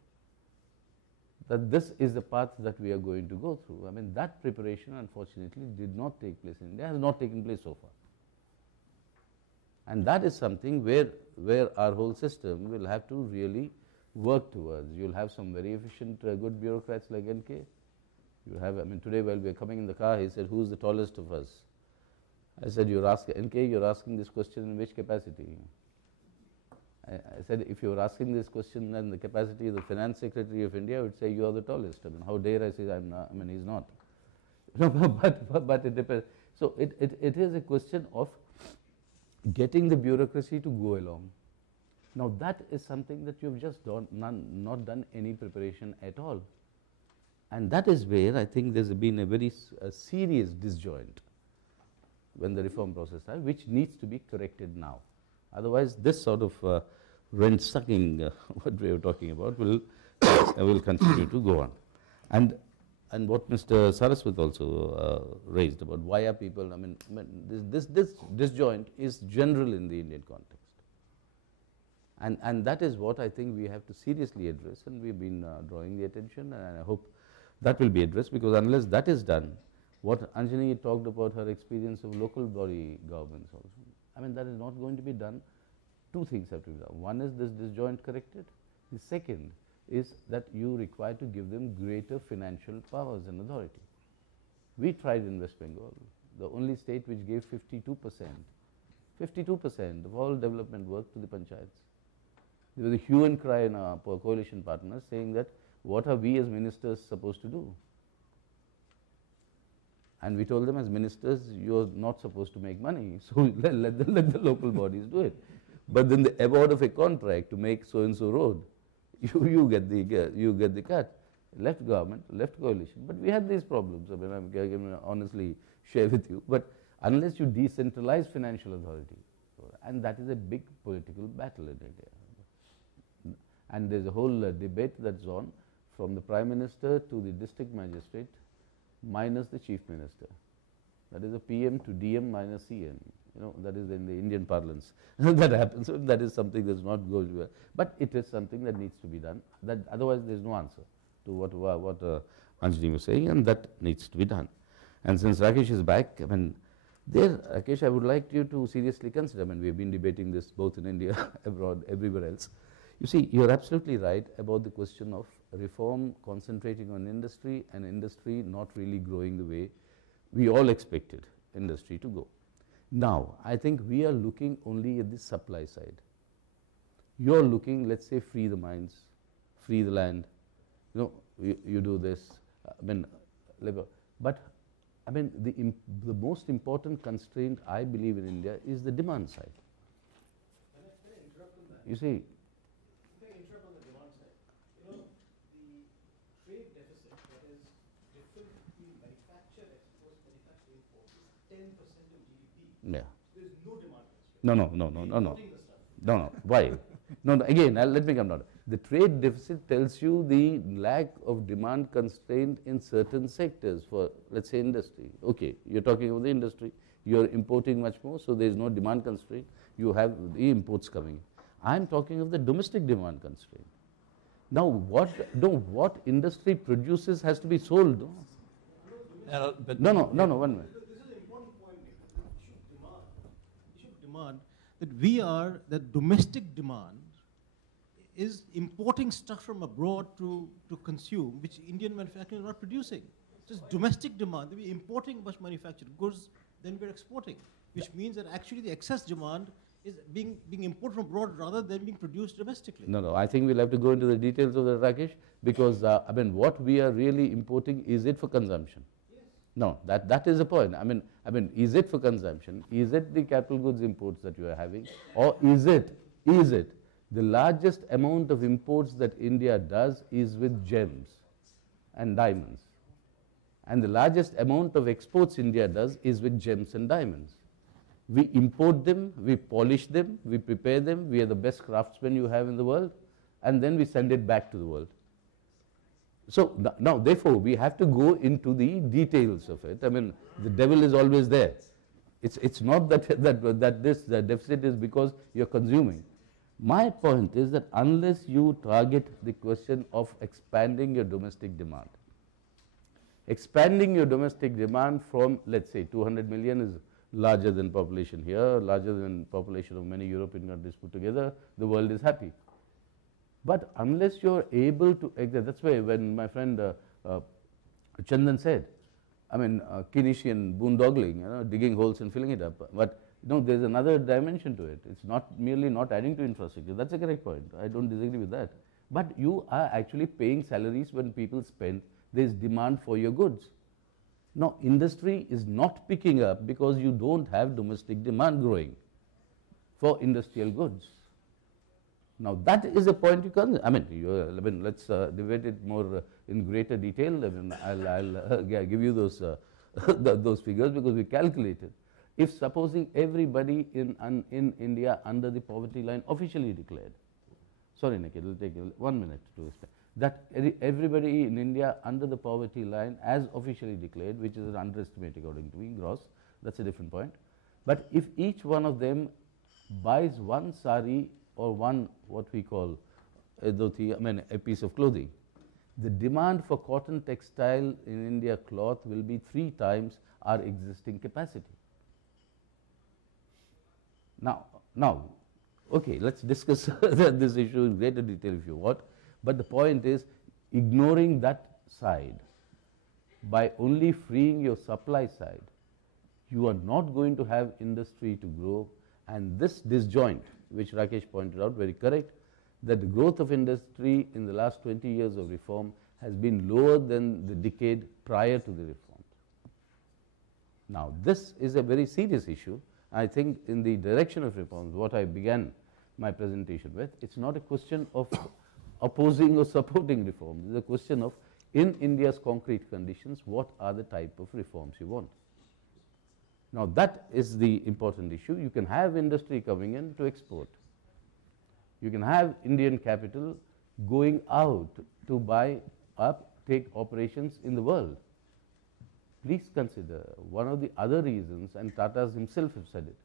That this is the path that we are going to go through. I mean, that preparation, unfortunately, did not take place in India, has not taken place so far. And that is something where our whole system will have to really work towards. You'll have some very efficient, good bureaucrats like NK. You have, I mean, today while we were coming in the car, he said, who's the tallest of us? I said, NK, you're asking this question in which capacity? I said, if you're asking this question in the capacity of the Finance Secretary of India, I would say you are the tallest. I mean, how dare I say I'm not? I mean, he's not. But it depends. So it is a question of getting the bureaucracy to go along. Now that is something that you've just not done any preparation at all. And that is where I think there's been a very serious disjoint when the reform process started, which needs to be corrected now. Otherwise, this sort of rent-sucking, what we were talking about, will continue to go on. And what Mr. Saraswat also raised about why are people, I mean this disjoint is general in the Indian context. And that is what I think we have to seriously address, and we've been drawing the attention, and I hope that will be addressed, because unless that is done, what Anjani talked about her experience of local body governments also, I mean, that is not going to be done. Two things have to be done. One is this disjoint corrected. The second is that you require to give them greater financial powers and authority. We tried in West Bengal, the only state which gave 52% of all development work to the panchayats. There was a hue and cry in our coalition partners saying that what are we as ministers supposed to do? And we told them, as ministers, you're not supposed to make money, so let the local bodies do it. But then the award of a contract to make so-and-so road, you get the cut. Left government, left coalition. But we had these problems. I mean, I can honestly share with you. But unless you decentralize financial authority, and that is a big political battle in India. And there's a whole debate that's on from the Prime Minister to the district magistrate minus the Chief Minister. That is a PM to DM minus CM. You know, that is in the Indian parlance. That happens. So that is something that's not going well. But it is something that needs to be done. That otherwise there's no answer to what Anjali was saying, and that needs to be done. And since Rakesh is back, I mean, there, Rakesh, I would like you to seriously consider, I mean, we've been debating this both in India, abroad, everywhere else. You see, you're absolutely right about the question of reform concentrating on industry and industry not really growing the way we all expected industry to go. Now, I think we are looking only at the supply side. You're looking, let's say, free the mines, free the land, you know, you do this, I mean, labor. But I mean, the most important constraint I believe in India is the demand side. Can I interrupt on that? You see, Can I interrupt on the demand side? You know, the trade deficit that is different between manufactured exports, manufactured imports is 10% of GDP. yeah. There is no demand constraint. No. Importing the stuff. No. Why? No, again, let me come down. The trade deficit tells you the lack of demand constraint in certain sectors for, let's say, industry. Okay, you're talking about the industry. You're importing much more, so there is no demand constraint. You have the imports coming. I'm talking of the domestic demand constraint. Now, what industry produces has to be sold. No, one minute. This is an important point. We should demand that domestic demand is importing stuff from abroad to consume, which Indian manufacturers are not producing. Just domestic demand, we're importing much manufactured goods, then we're exporting, which means that actually the excess demand is being imported from abroad rather than being produced domestically. No, I think we'll have to go into the details of that, Rakesh, because I mean, what we are really importing, is it for consumption? Yes. No, that is the point. I mean, is it for consumption? Is it the capital goods imports that you are having, or is it the largest amount of imports that India does is with gems and diamonds, and the largest amount of exports India does is with gems and diamonds. We import them, we polish them, we prepare them, we are the best craftsmen you have in the world, and then we send it back to the world. So now, therefore, we have to go into the details of it. I mean, the devil is always there. It's not that this deficit is because you're consuming. My point is that unless you target the question of expanding your domestic demand from, let's say, 200 million is larger than population here, larger than population of many European countries put together, the world is happy. But unless you're able to exert, that's why when my friend Chandan said, I mean, Keynesian boondoggling, digging holes and filling it up, but no, there's another dimension to it. It's not merely not adding to infrastructure. That's a correct point. I don't disagree with that. But you are actually paying salaries when people spend. There's demand for your goods. Now, industry is not picking up because you don't have domestic demand growing for industrial goods. Now, that is a point you can, let's debate it more in greater detail. I mean, I'll give you those, those figures because we calculated. If supposing everybody in India under the poverty line officially declared, sorry Nikhil, it will take 1 minute to explain, that everybody in India under the poverty line as officially declared, which is an underestimate according to me, gross, that's a different point. But if each one of them buys one sari or one, what we call a dhoti, a piece of clothing, the demand for cotton textile in India cloth will be 3 times our existing capacity. Now, okay, let's discuss this issue in greater detail if you want, but the point is, ignoring that side, by only freeing your supply side, you are not going to have industry to grow, and this disjoint, which Rakesh pointed out, very correct, that the growth of industry in the last 20 years of reform has been lower than the decade prior to the reform. Now, this is a very serious issue. I think in the direction of reforms, what I began my presentation with. It's not a question of opposing or supporting reforms. It's a question of, in India's concrete conditions, what are the type of reforms you want. Now, that is the important issue. You can have industry coming in to export. You can have Indian capital going out to buy up, take operations in the world. Please consider one of the other reasons, and Tata's himself have said it,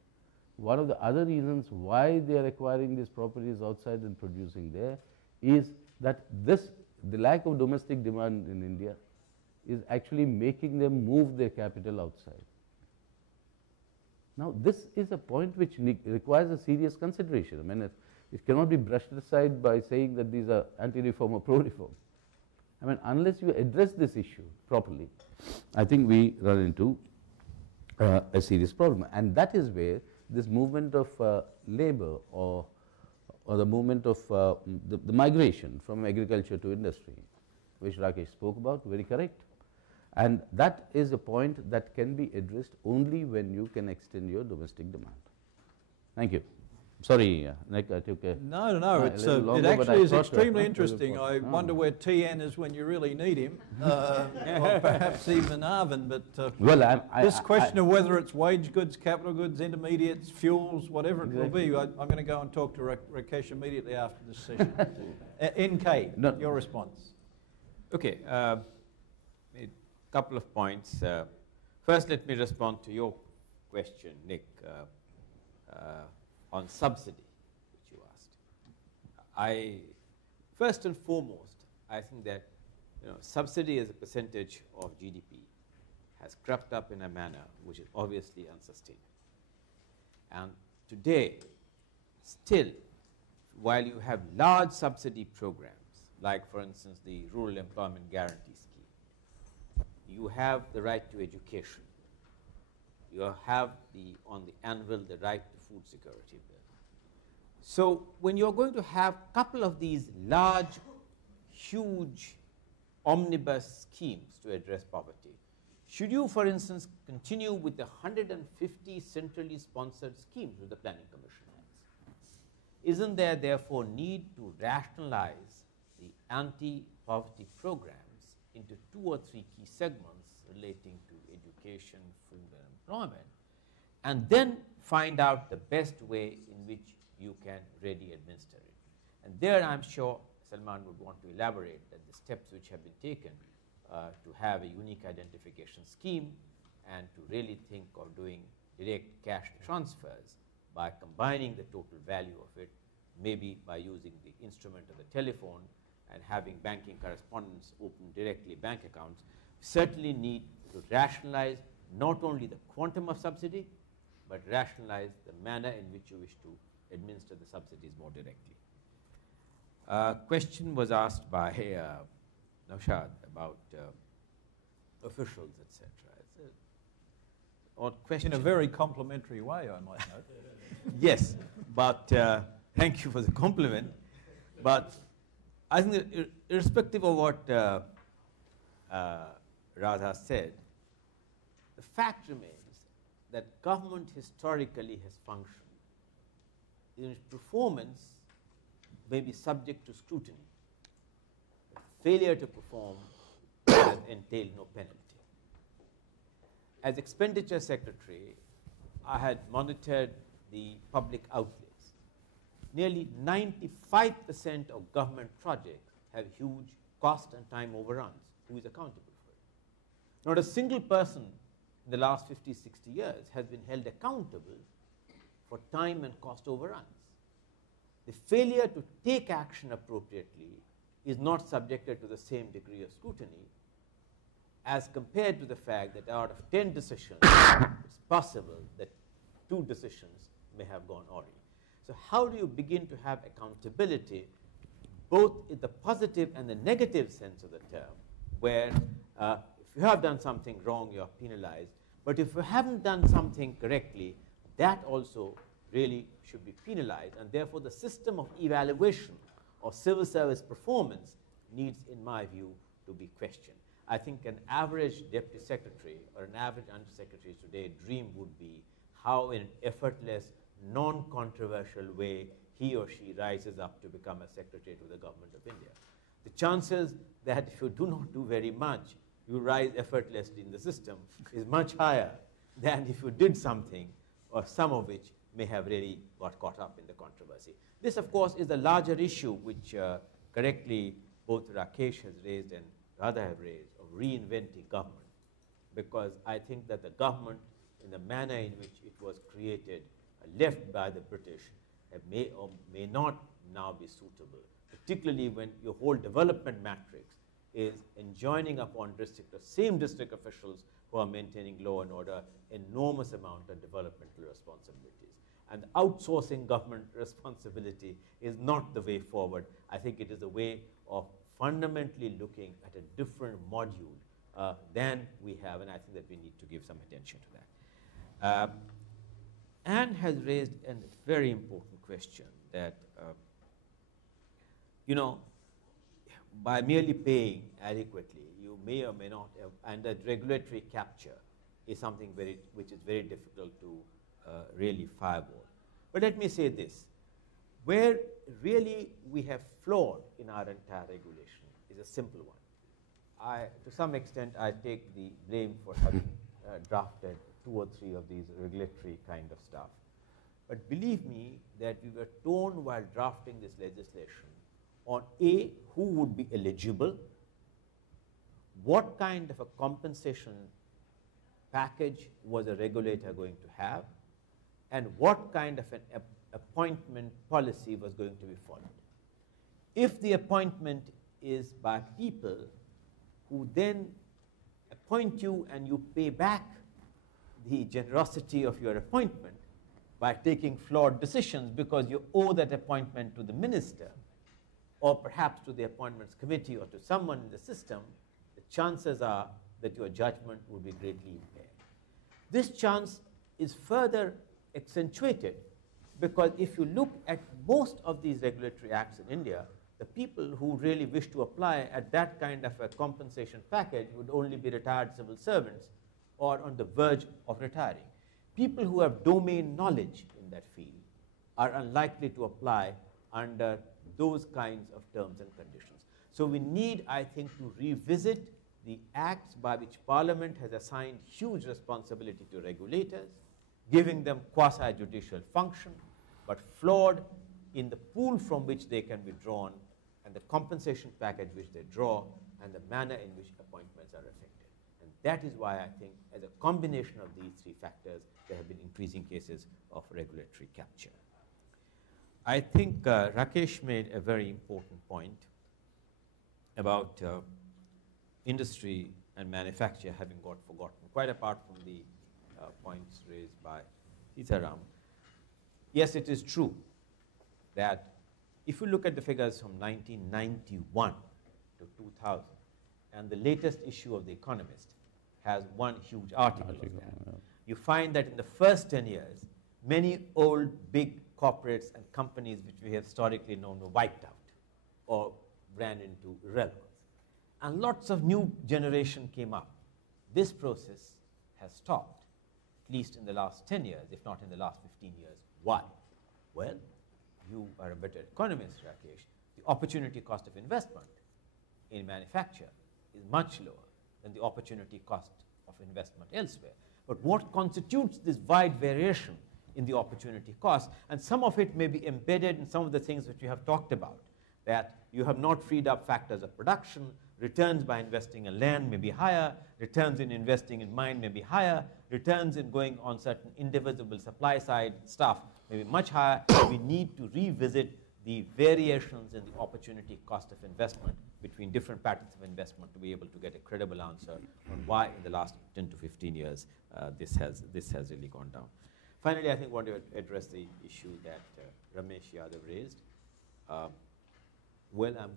one of the other reasons why they are acquiring these properties outside and producing there is that the lack of domestic demand in India is actually making them move their capital outside. Now, this is a point which requires a serious consideration. I mean, it cannot be brushed aside by saying that these are anti-reform or pro-reform. I mean, unless you address this issue properly, I think we run into a serious problem. And that is where this movement of labor or the movement of the migration from agriculture to industry, which Rakesh spoke about, very correct. And that is a point that can be addressed only when you can extend your domestic demand. Thank you. Sorry, Nick, I took a No, it longer, actually is extremely interesting. I wonder where TN is when you really need him, or perhaps even Arvind. But well, this question of whether it's wage goods, capital goods, intermediates, fuels, whatever it will be, I'm going to go and talk to Rakesh immediately after this session. NK, your response. Okay, a couple of points. First, let me respond to your question, Nick, on subsidy, which you asked. First and foremost, I think that subsidy as a percentage of GDP has crept up in a manner which is obviously unsustainable. And today, still, while you have large subsidy programs, like for instance the Rural Employment Guarantee Scheme, you have the right to education. You have on the anvil the right to food security bill. So when you're going to have a couple of these large, huge omnibus schemes to address poverty, should you, for instance, continue with the 150 centrally sponsored schemes which the Planning Commission has? Isn't there therefore need to rationalize the anti-poverty programs into 2 or 3 key segments relating to education, food, and employment, and then find out the best way in which you can really administer it? And there I'm sure Salman would want to elaborate that the steps which have been taken to have a unique identification scheme and to really think of doing direct cash transfers by combining the total value of it, maybe by using the instrument of the telephone and having banking correspondents open directly bank accounts, certainly need to rationalize not only the quantum of subsidy, but rationalize the manner in which you wish to administer the subsidies more directly. Question was asked by Naushad about officials, etc. It's an odd question. In a very complimentary way, I might note. Yes, but thank you for the compliment. But I think that irrespective of what Radha said, the fact remains that government historically has functioned in its performance may be subject to scrutiny. But failure to perform has entailed no penalty. As expenditure secretary, I had monitored the public outlays. Nearly 95% of government projects have huge cost and time overruns. Who is accountable for it? Not a single person in the last 50, 60 years has been held accountable for time and cost overruns. The failure to take action appropriately is not subjected to the same degree of scrutiny as compared to the fact that out of 10 decisions, it's possible that 2 decisions may have gone awry. So how do you begin to have accountability both in the positive and the negative sense of the term, where if you have done something wrong, you are penalized, but if you haven't done something correctly, that also really should be penalized, and therefore the system of evaluation of civil service performance needs, in my view, to be questioned. I think an average deputy secretary or an average undersecretary's today dream would be how in an effortless, non-controversial way he or she rises up to become a secretary to the government of India. The chances that if you do not do very much, you rise effortlessly in the system is much higher than if you did something, or some of which may have really got caught up in the controversy. This, of course, is a larger issue which correctly both Rakesh has raised and Radha have raised, of reinventing government. Because I think that the government, in the manner in which it was created, left by the British, may or may not now be suitable, particularly when your whole development matrix is enjoining upon same district officials who are maintaining law and order enormous amount of developmental responsibilities. And outsourcing government responsibility is not the way forward. I think it is a way of fundamentally looking at a different module than we have, and I think that we need to give some attention to that. Anne has raised a very important question that, by merely paying adequately, you may or may not have, and that regulatory capture is something which is very difficult to really fireball. But let me say this, where really we have flawed in our entire regulation is a simple one. To some extent, I take the blame for having drafted 2 or 3 of these regulatory kind of stuff. But believe me that we were torn while drafting this legislation on A, who would be eligible, what kind of a compensation package was a regulator going to have, and what kind of an appointment policy was going to be followed. If the appointment is by people who then appoint you and you pay back the generosity of your appointment by taking flawed decisions because you owe that appointment to the minister or perhaps to the appointments committee or to someone in the system, the chances are that your judgment will be greatly impaired. This chance is further accentuated because if you look at most of these regulatory acts in India, the people who really wish to apply at that kind of a compensation package would only be retired civil servants or on the verge of retiring. People who have domain knowledge in that field are unlikely to apply under those kinds of terms and conditions. So we need, I think, to revisit the acts by which Parliament has assigned huge responsibility to regulators, giving them quasi-judicial function, but flawed in the pool from which they can be drawn and the compensation package which they draw and the manner in which appointments are affected. And that is why I think as a combination of these 3 factors, there have been increasing cases of regulatory capture. I think Rakesh made a very important point about industry and manufacture having got forgotten, quite apart from the points raised by Sitaram. Yes, it is true that if you look at the figures from 1991 to 2000, and the latest issue of The Economist has one huge article of that, you find that in the first 10 years, many old big corporates and companies which we have historically known were wiped out or ran into irrelevance. And lots of new generation came up. This process has stopped, at least in the last 10 years, if not in the last 15 years. Why? Well, you are a better economist, Rakesh. The opportunity cost of investment in manufacture is much lower than the opportunity cost of investment elsewhere. But what constitutes this wide variation in the opportunity cost, and some of it may be embedded in some of the things which we have talked about, that you have not freed up factors of production, returns by investing in land may be higher, returns in investing in mine may be higher, returns in going on certain indivisible supply side stuff may be much higher. We need to revisit the variations in the opportunity cost of investment between different patterns of investment to be able to get a credible answer on why in the last 10 to 15 years this has really gone down. Finally, I think I want to address the issue that Ramesh Yadav raised. Well, I'm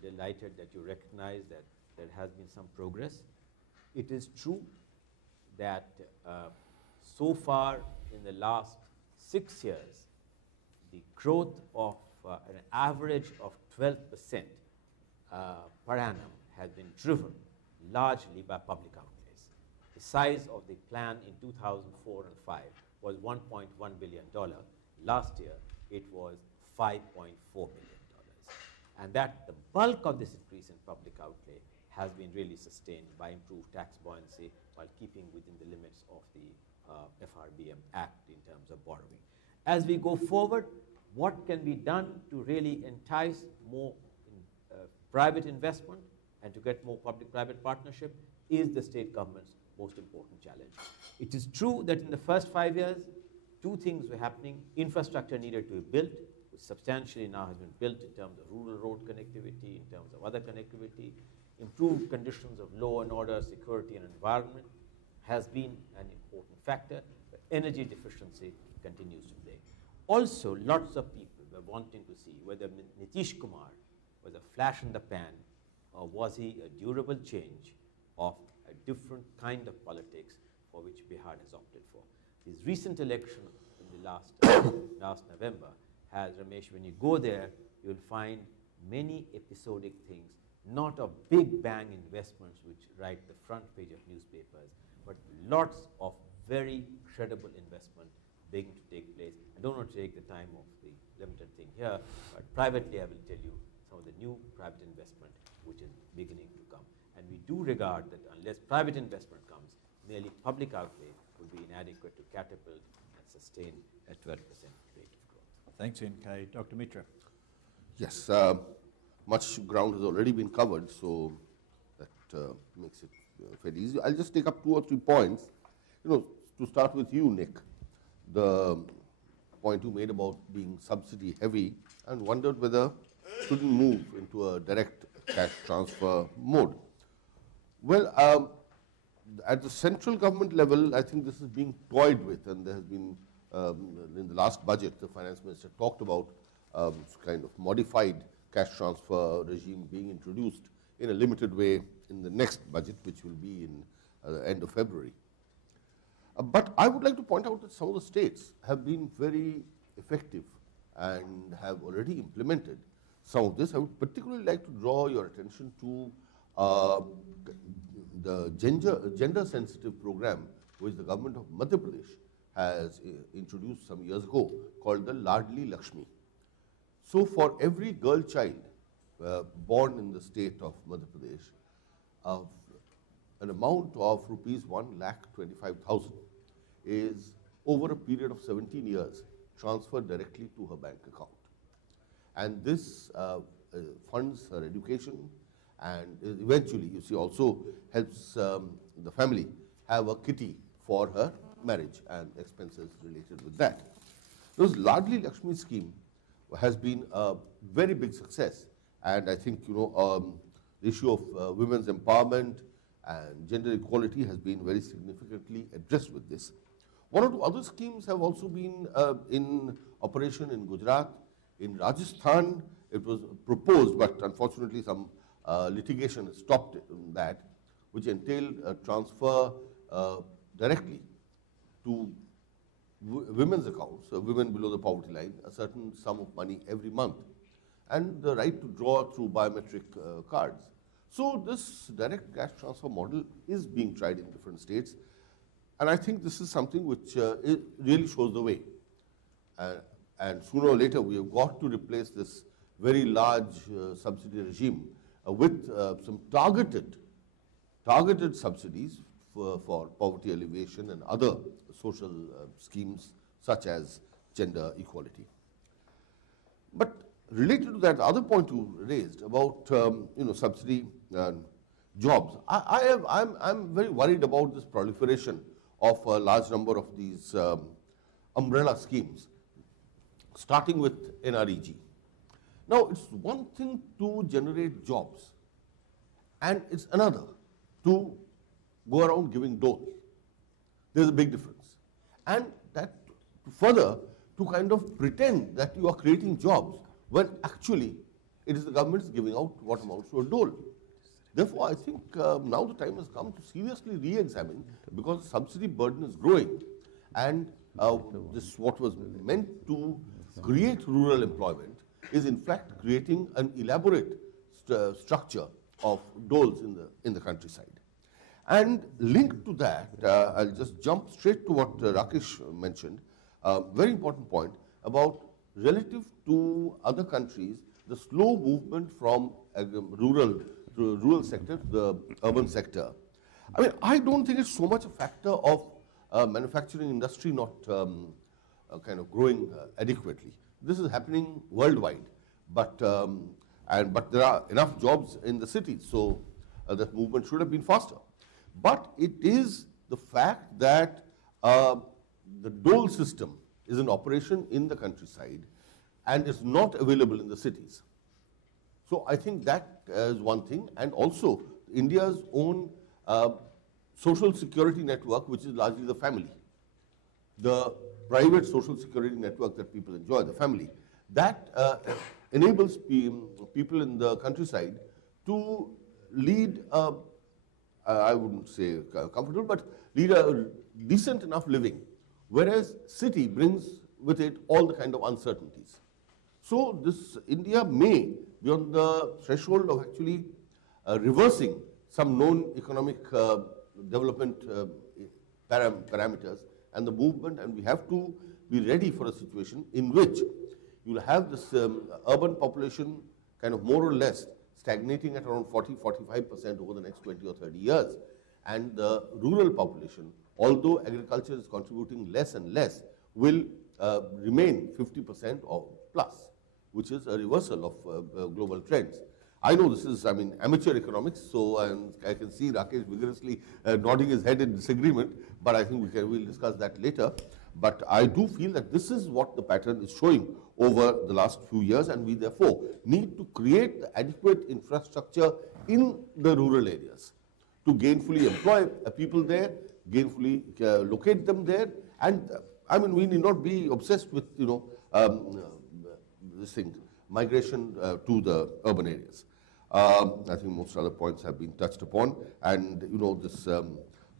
delighted that you recognize that there has been some progress. It is true that so far in the last 6 years, the growth of an average of 12% per annum has been driven largely by public outlays. The size of the plan in 2004 and 5 was $1.1 billion. Last year, it was $5.4 billion. And that the bulk of this increase in public outlay has been really sustained by improved tax buoyancy while keeping within the limits of the FRBM Act in terms of borrowing. As we go forward, what can be done to really entice more private investment and to get more public-private partnership is the state government's most important challenge. It is true that in the first 5 years, two things were happening. Infrastructure needed to be built, which substantially now has been built in terms of rural road connectivity, in terms of other connectivity. Improved conditions of law and order, security and environment has been an important factor, but energy deficiency continues to plague. Also, lots of people were wanting to see whether Nitish Kumar was a flash in the pan or was he a durable change of a different kind of politics for which Bihar has opted for. His recent election in the last November has, Ramesh, when you go there, you'll find many episodic things, not of big bang investments which write the front page of newspapers, but lots of very credible investment beginning to take place. I don't want to take the time of the limited thing here, but privately I will tell you some of the new private investment which is beginning to come. And we do regard that unless private investment comes, merely public outlay will be inadequate to catapult and sustain a 12% rate of growth. Thanks, NK. Dr. Mitra. Yes, much ground has already been covered, so that makes it fairly easy. I'll just take up 2 or 3 points. To start with you, Nick, the point you made about being subsidy heavy and wondered whether it shouldn't move into a direct cash transfer mode. Well, at the central government level, I think this is being toyed with, and there has been, in the last budget, the finance minister talked about kind of modified cash transfer regime being introduced in a limited way in the next budget, which will be in the end of February. But I would like to point out that some of the states have been very effective and have already implemented some of this. I would particularly like to draw your attention to the gender-sensitive program which the government of Madhya Pradesh has introduced some years ago, called the Ladli Lakshmi. So for every girl child born in the state of Madhya Pradesh, an amount of rupees 1,25,000 is, over a period of 17 years, transferred directly to her bank account. And this funds her education, and eventually, you see, also helps the family have a kitty for her marriage and expenses related with that. This Ladli Lakshmi scheme has been a very big success, and I think the issue of women's empowerment and gender equality has been very significantly addressed with this. 1 or 2 other schemes have also been in operation in Gujarat. In Rajasthan, it was proposed, but unfortunately some litigation stopped that, which entailed a transfer directly to women's accounts, women below the poverty line, a certain sum of money every month, and the right to draw through biometric cards. So this direct cash transfer model is being tried in different states, and I think this is something which really shows the way. And sooner or later, we have got to replace this very large subsidy regime with some targeted subsidies for poverty alleviation and other social schemes such as gender equality. But related to that, the other point you raised about subsidy and jobs, I'm very worried about this proliferation of a large number of these umbrella schemes, starting with NREG. Now, it's one thing to generate jobs, and it's another to go around giving doles. There's a big difference. And that further, to kind of pretend that you are creating jobs when actually it is the government is giving out what amounts to a dole. Therefore, I think now the time has come to seriously re-examine, because the subsidy burden is growing, and this what was meant to create rural employment is in fact creating an elaborate structure of doles in the countryside. And linked to that, I'll just jump straight to what Rakesh mentioned, very important point about relative to other countries, the slow movement from rural sector to the urban sector. I mean, I don't think it's so much a factor of manufacturing industry not kind of growing adequately. This is happening worldwide, but there are enough jobs in the cities, so that movement should have been faster. But it is the fact that the dole system is in operation in the countryside and is not available in the cities. So I think that is one thing, and also India's own social security network, which is largely the family, the private social security network that people enjoy, the family, that enables people in the countryside to lead, I wouldn't say comfortable, but lead a decent enough living, whereas city brings with it all the kind of uncertainties. So this India may be on the threshold of actually reversing some known economic development parameters and the movement, and we have to be ready for a situation in which you will have this urban population kind of more or less stagnating at around 40-45% over the next 20 or 30 years, and the rural population, although agriculture is contributing less and less, will remain 50% or plus, which is a reversal of global trends. I know this is, I mean, amateur economics, so I can see Rakesh vigorously nodding his head in disagreement, but I think we'll discuss that later. But I do feel that this is what the pattern is showing over the last few years, and we therefore need to create the adequate infrastructure in the rural areas to gainfully employ people there, gainfully locate them there, and I mean, we need not be obsessed with, this thing, migration to the urban areas. I think most other points have been touched upon, and this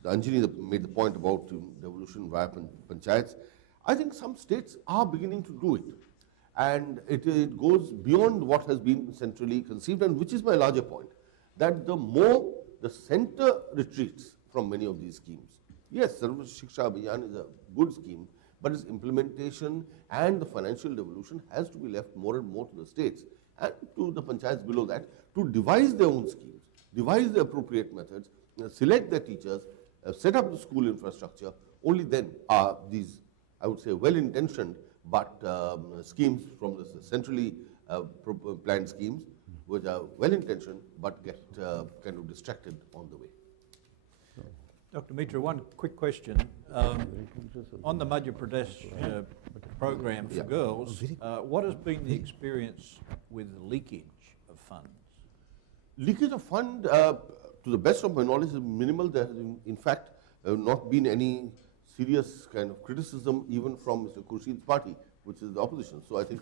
Anjali made the point about devolution via panchayats. I think some states are beginning to do it, and it goes beyond what has been centrally conceived, and which is my larger point, that the more the center retreats from many of these schemes. Yes, Sarva Shiksha Abhiyan is a good scheme, but its implementation and the financial devolution has to be left more and more to the states and to the panchayats below that to devise their own schemes, devise the appropriate methods, select their teachers, set up the school infrastructure. Only then are these, I would say, well-intentioned but schemes from the centrally planned schemes, which are well-intentioned but get kind of distracted on the way. Dr. Mitra, one quick question. On the Madhya Pradesh program for girls, what has been the experience with leakage of funds? Leakage of fund, to the best of my knowledge, is minimal. There has, in fact, not been any serious kind of criticism even from Mr. Khurshid's party, which is the opposition. So I think,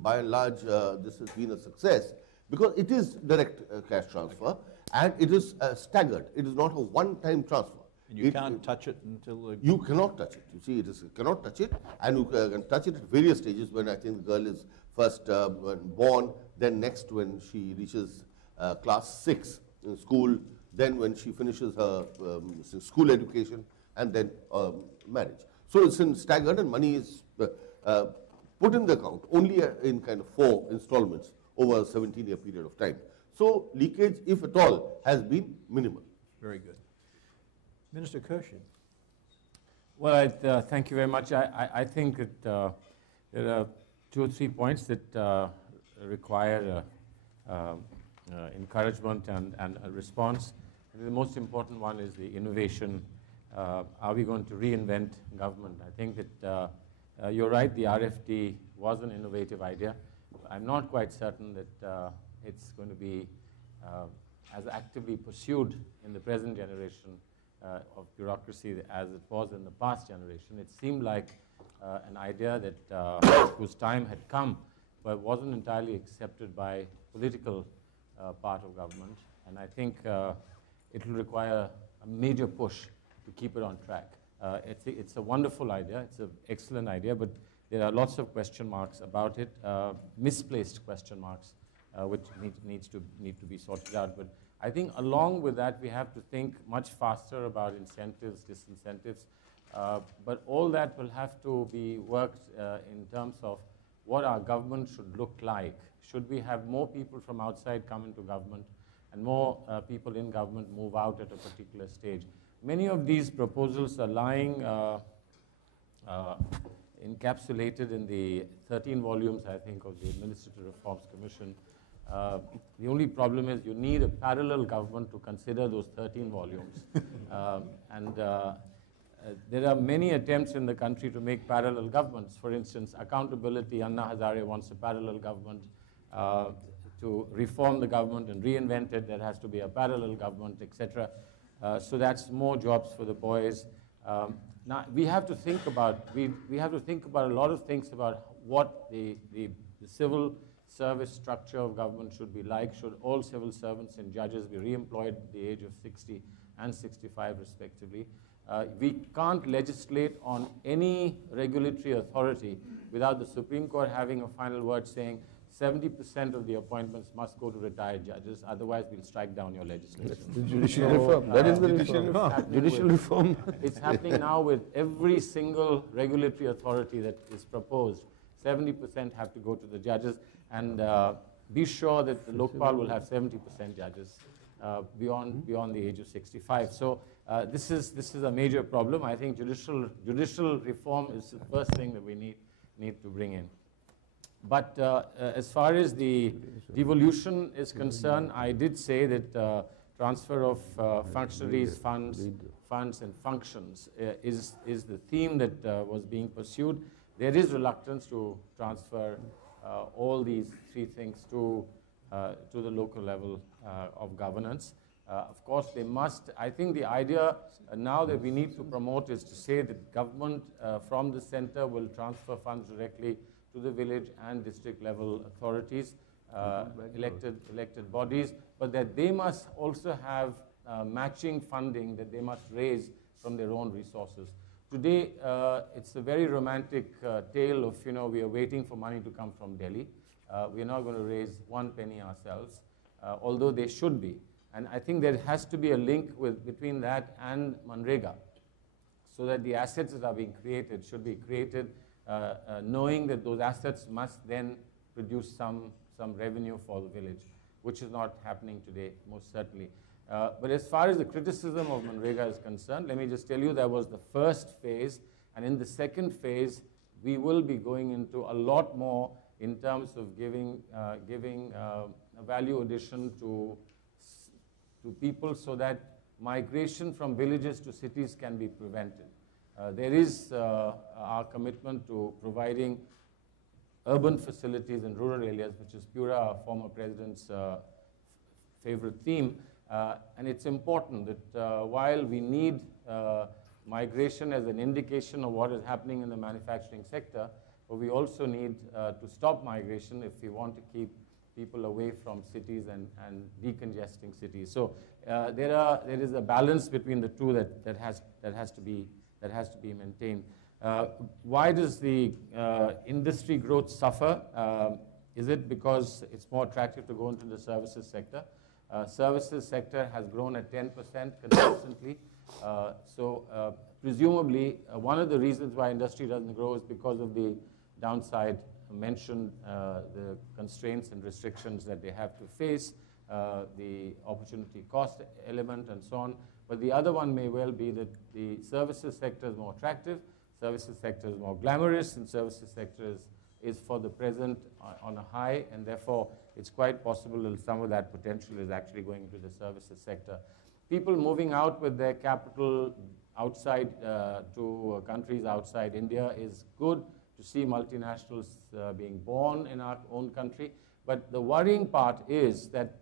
by and large, this has been a success because it is direct cash transfer and it is staggered. It is not a one-time transfer. And you can't touch it until... You cannot touch it. You see, you cannot touch it, and you can touch it at various stages when I think the girl is first born, then next when she reaches class 6 in school, then when she finishes her school education, and then marriage. So it's in staggered, and money is put in the account only in kind of 4 installments over a 17-year period of time. So leakage, if at all, has been minimal. Very good. Minister Khurshid. Well, thank you very much. I think that there are 2 or 3 points that require encouragement and a response. The most important one is the innovation. Are we going to reinvent government? I think that you're right, the RFD was an innovative idea. I'm not quite certain that it's going to be as actively pursued in the present generation of bureaucracy as it was in the past generation. It seemed like an idea that whose time had come, but wasn't entirely accepted by political part of government. And I think it will require a major push to keep it on track. It's a wonderful idea, it's an excellent idea, but there are lots of question marks about it, misplaced question marks, which need to be sorted out. But I think along with that, we have to think much faster about incentives, disincentives, but all that will have to be worked in terms of what our government should look like. Should we have more people from outside come into government and more people in government move out at a particular stage? Many of these proposals are lying encapsulated in the 13 volumes, I think, of the Administrative Reforms Commission. The only problem is you need a parallel government to consider those 13 volumes. There are many attempts in the country to make parallel governments. For instance, accountability, Anna Hazare wants a parallel government. To reform the government and reinvent it, there has to be a parallel government, etc. So that's more jobs for the boys. Now we have to think about we have to think about a lot of things about what the civil service structure of government should be like. Should all civil servants and judges be re-employed at the age of 60 and 65 respectively? We can't legislate on any regulatory authority without the Supreme Court having a final word saying 70% of the appointments must go to retired judges, otherwise we'll strike down your legislation. That's the judicial reform. That is the judicial reform. Judicial reform. It's happening now with every single regulatory authority that is proposed. 70% have to go to the judges, and be sure that the Lokpal will have 70% judges beyond the age of 65. So this is a major problem. I think judicial reform is the first thing that we need to bring in. But as far as the devolution is concerned, I did say that transfer of functionaries, funds and functions is the theme that was being pursued. There is reluctance to transfer all these three things to the local level of governance. Of course, they must. I think the idea now that we need to promote is to say that government from the center will transfer funds directly to the village and district level authorities, elected bodies, but that they must also have matching funding that they must raise from their own resources. Today, it's a very romantic tale of, we are waiting for money to come from Delhi. We are not going to raise one penny ourselves, although they should be. And I think there has to be a link between that and Manrega, so that the assets that are being created should be created knowing that those assets must then produce some revenue for the village, which is not happening today, most certainly. But as far as the criticism of Manrega is concerned, let me just tell you that was the first phase, and in the second phase, we will be going into a lot more in terms of giving a value addition to people so that migration from villages to cities can be prevented. There is our commitment to providing urban facilities in rural areas, which is Pura, our former president's favorite theme. And it's important that while we need migration as an indication of what is happening in the manufacturing sector, but we also need to stop migration if we want to keep people away from cities and decongesting cities. So there is a balance between the two that has to be maintained. Why does the industry growth suffer? Is it because it's more attractive to go into the services sector? Services sector has grown at 10% consistently. So presumably, one of the reasons why industry doesn't grow is because of the downside mentioned, the constraints and restrictions that they have to face, the opportunity cost element and so on. But the other one may well be that the services sector is more attractive, services sector is more glamorous, and services sector is for the present on a high, and therefore it's quite possible that some of that potential is actually going into the services sector. People moving out with their capital outside to countries outside India is good to see multinationals being born in our own country. But the worrying part is that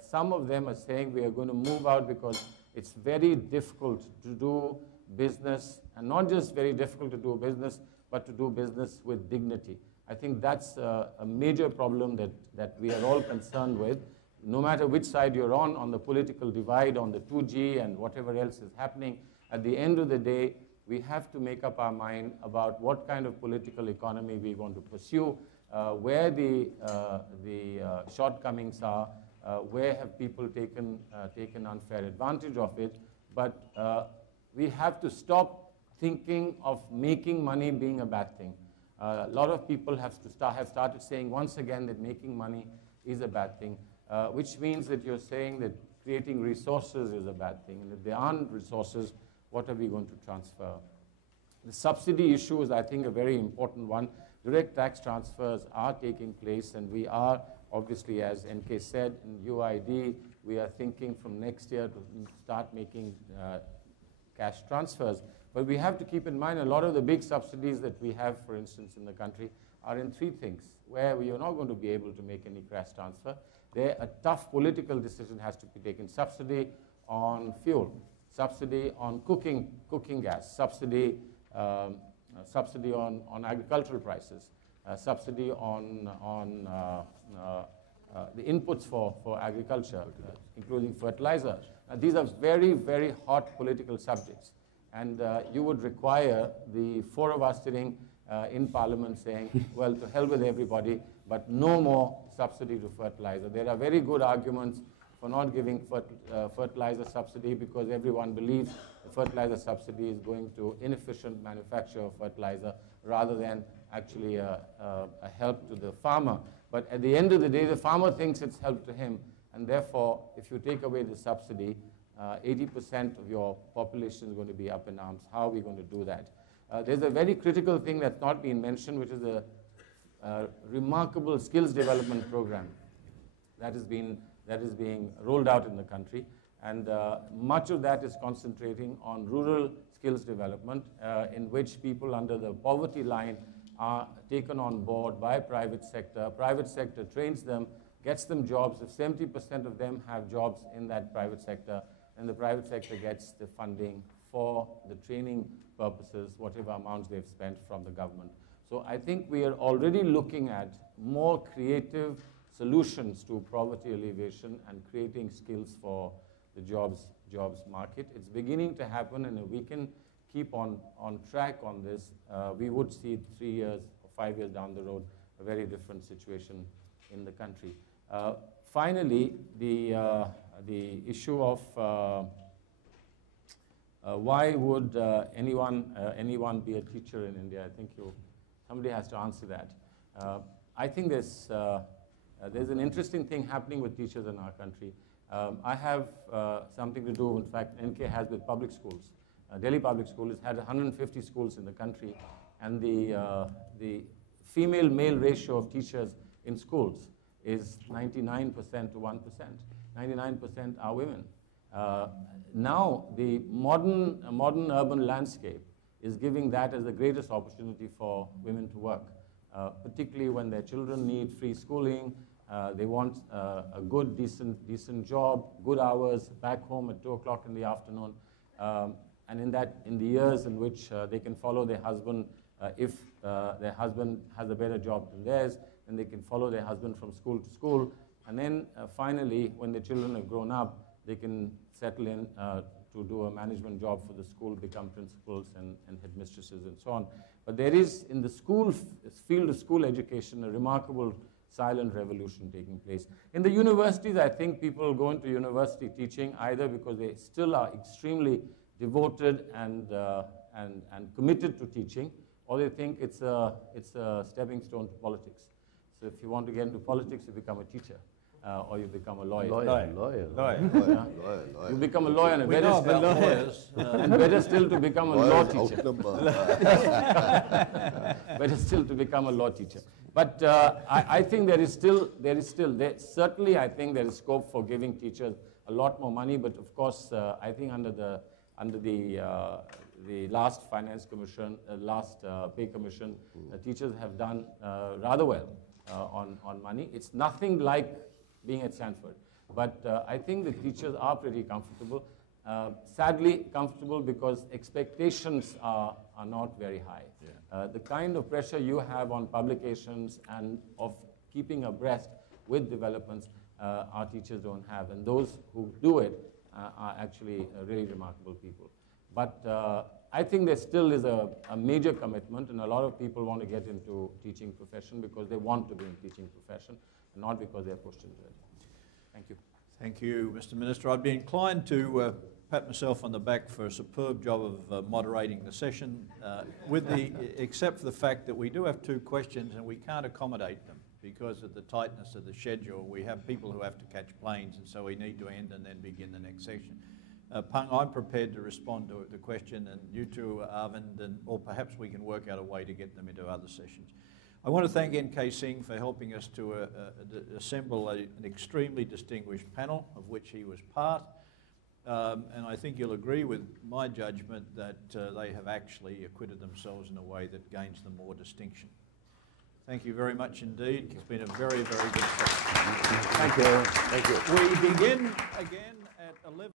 some of them are saying we are going to move out because it's very difficult to do business, and not just very difficult to do business, but to do business with dignity. I think that's a major problem that we are all concerned with. No matter which side you're on the political divide, on the 2G and whatever else is happening, at the end of the day, we have to make up our mind about what kind of political economy we want to pursue, where the shortcomings are, where have people taken unfair advantage of it. But we have to stop thinking of making money being a bad thing. A lot of people have started saying once again that making money is a bad thing, which means that you're saying that creating resources is a bad thing. And if there aren't resources, what are we going to transfer? The subsidy issue is, I think, a very important one. Direct tax transfers are taking place, and we are, obviously, as NK said, in UID, we are thinking from next year to start making cash transfers. But we have to keep in mind a lot of the big subsidies that we have, for instance, in the country, are in three things, where we are not going to be able to make any cash transfer. There, a tough political decision has to be taken. Subsidy on fuel, subsidy on cooking gas, subsidy on agricultural prices, subsidy on the inputs for agriculture, including fertilizer. These are very, very hot political subjects. And you would require the four of us sitting in Parliament saying, well, to hell with everybody, but no more subsidy to fertilizer. There are very good arguments for not giving fertilizer subsidy because everyone believes the fertilizer subsidy is going to inefficient manufacture of fertilizer rather than actually a help to the farmer. But at the end of the day, the farmer thinks it's help to him, and therefore, if you take away the subsidy, 80% of your population is going to be up in arms. How are we going to do that? There's a very critical thing that's not been mentioned, which is a remarkable skills development program that is being rolled out in the country. And much of that is concentrating on rural skills development, in which people under the poverty line are taken on board by private sector. Private sector trains them, gets them jobs. If 70% of them have jobs in that private sector, then the private sector gets the funding for the training purposes, whatever amounts they've spent from the government. So I think we are already looking at more creative solutions to poverty alleviation and creating skills for the jobs market. It's beginning to happen, and if we can keep on track on this, we would see 3 years or 5 years down the road a very different situation in the country. Finally, the issue of why would anyone be a teacher in India? I think somebody has to answer that. I think there's an interesting thing happening with teachers in our country. I have something to do, in fact, NK has with public schools. Delhi Public School has had 150 schools in the country, and the female-male ratio of teachers in schools is 99% to 1%. 99% are women. Now, the modern urban landscape is giving that as the greatest opportunity for women to work, particularly when their children need free schooling. They want a good, decent job, good hours, back home at 2 o'clock in the afternoon. And in the years in which they can follow their husband, if their husband has a better job than theirs, then they can follow their husband from school to school. And then finally, when the children have grown up, they can settle in to do a management job for the school, become principals and headmistresses and so on. But there is, in the field of school education, a remarkable silent revolution taking place. In the universities, I think people go into university teaching either because they still are extremely devoted and committed to teaching, or they think it's a stepping stone to politics. So if you want to get into politics, you become a teacher, or you become a lawyer. Lawyer. You become a lawyer, and better still to become a law teacher. Better still to become a law teacher. But I think certainly I think there is scope for giving teachers a lot more money. But of course, I think under the last finance commission, last pay commission, teachers have done rather well on money. It's nothing like being at Stanford, but I think the teachers are pretty comfortable. Sadly, comfortable because expectations are not very high. Yeah. The kind of pressure you have on publications and of keeping abreast with developments, our teachers don't have, and those who do it are actually really remarkable people. But I think there still is a major commitment, and a lot of people want to get into teaching profession because they want to be in teaching profession, and not because they're pushed into it. Thank you. Thank you, Mr. Minister. I'd be inclined to pat myself on the back for a superb job of moderating the session, except for the fact that we do have 2 questions and we can't accommodate them because of the tightness of the schedule. We have people who have to catch planes, and so we need to end and then begin the next session. Pung, I'm prepared to respond to the question, and you too, Arvind, or perhaps we can work out a way to get them into other sessions. I want to thank N.K. Singh for helping us to assemble an extremely distinguished panel, of which he was part. And I think you'll agree with my judgment that they have actually acquitted themselves in a way that gains them more distinction. Thank you very much indeed. It's been a very, very good session. Thank you. Thank you. We begin again at 11.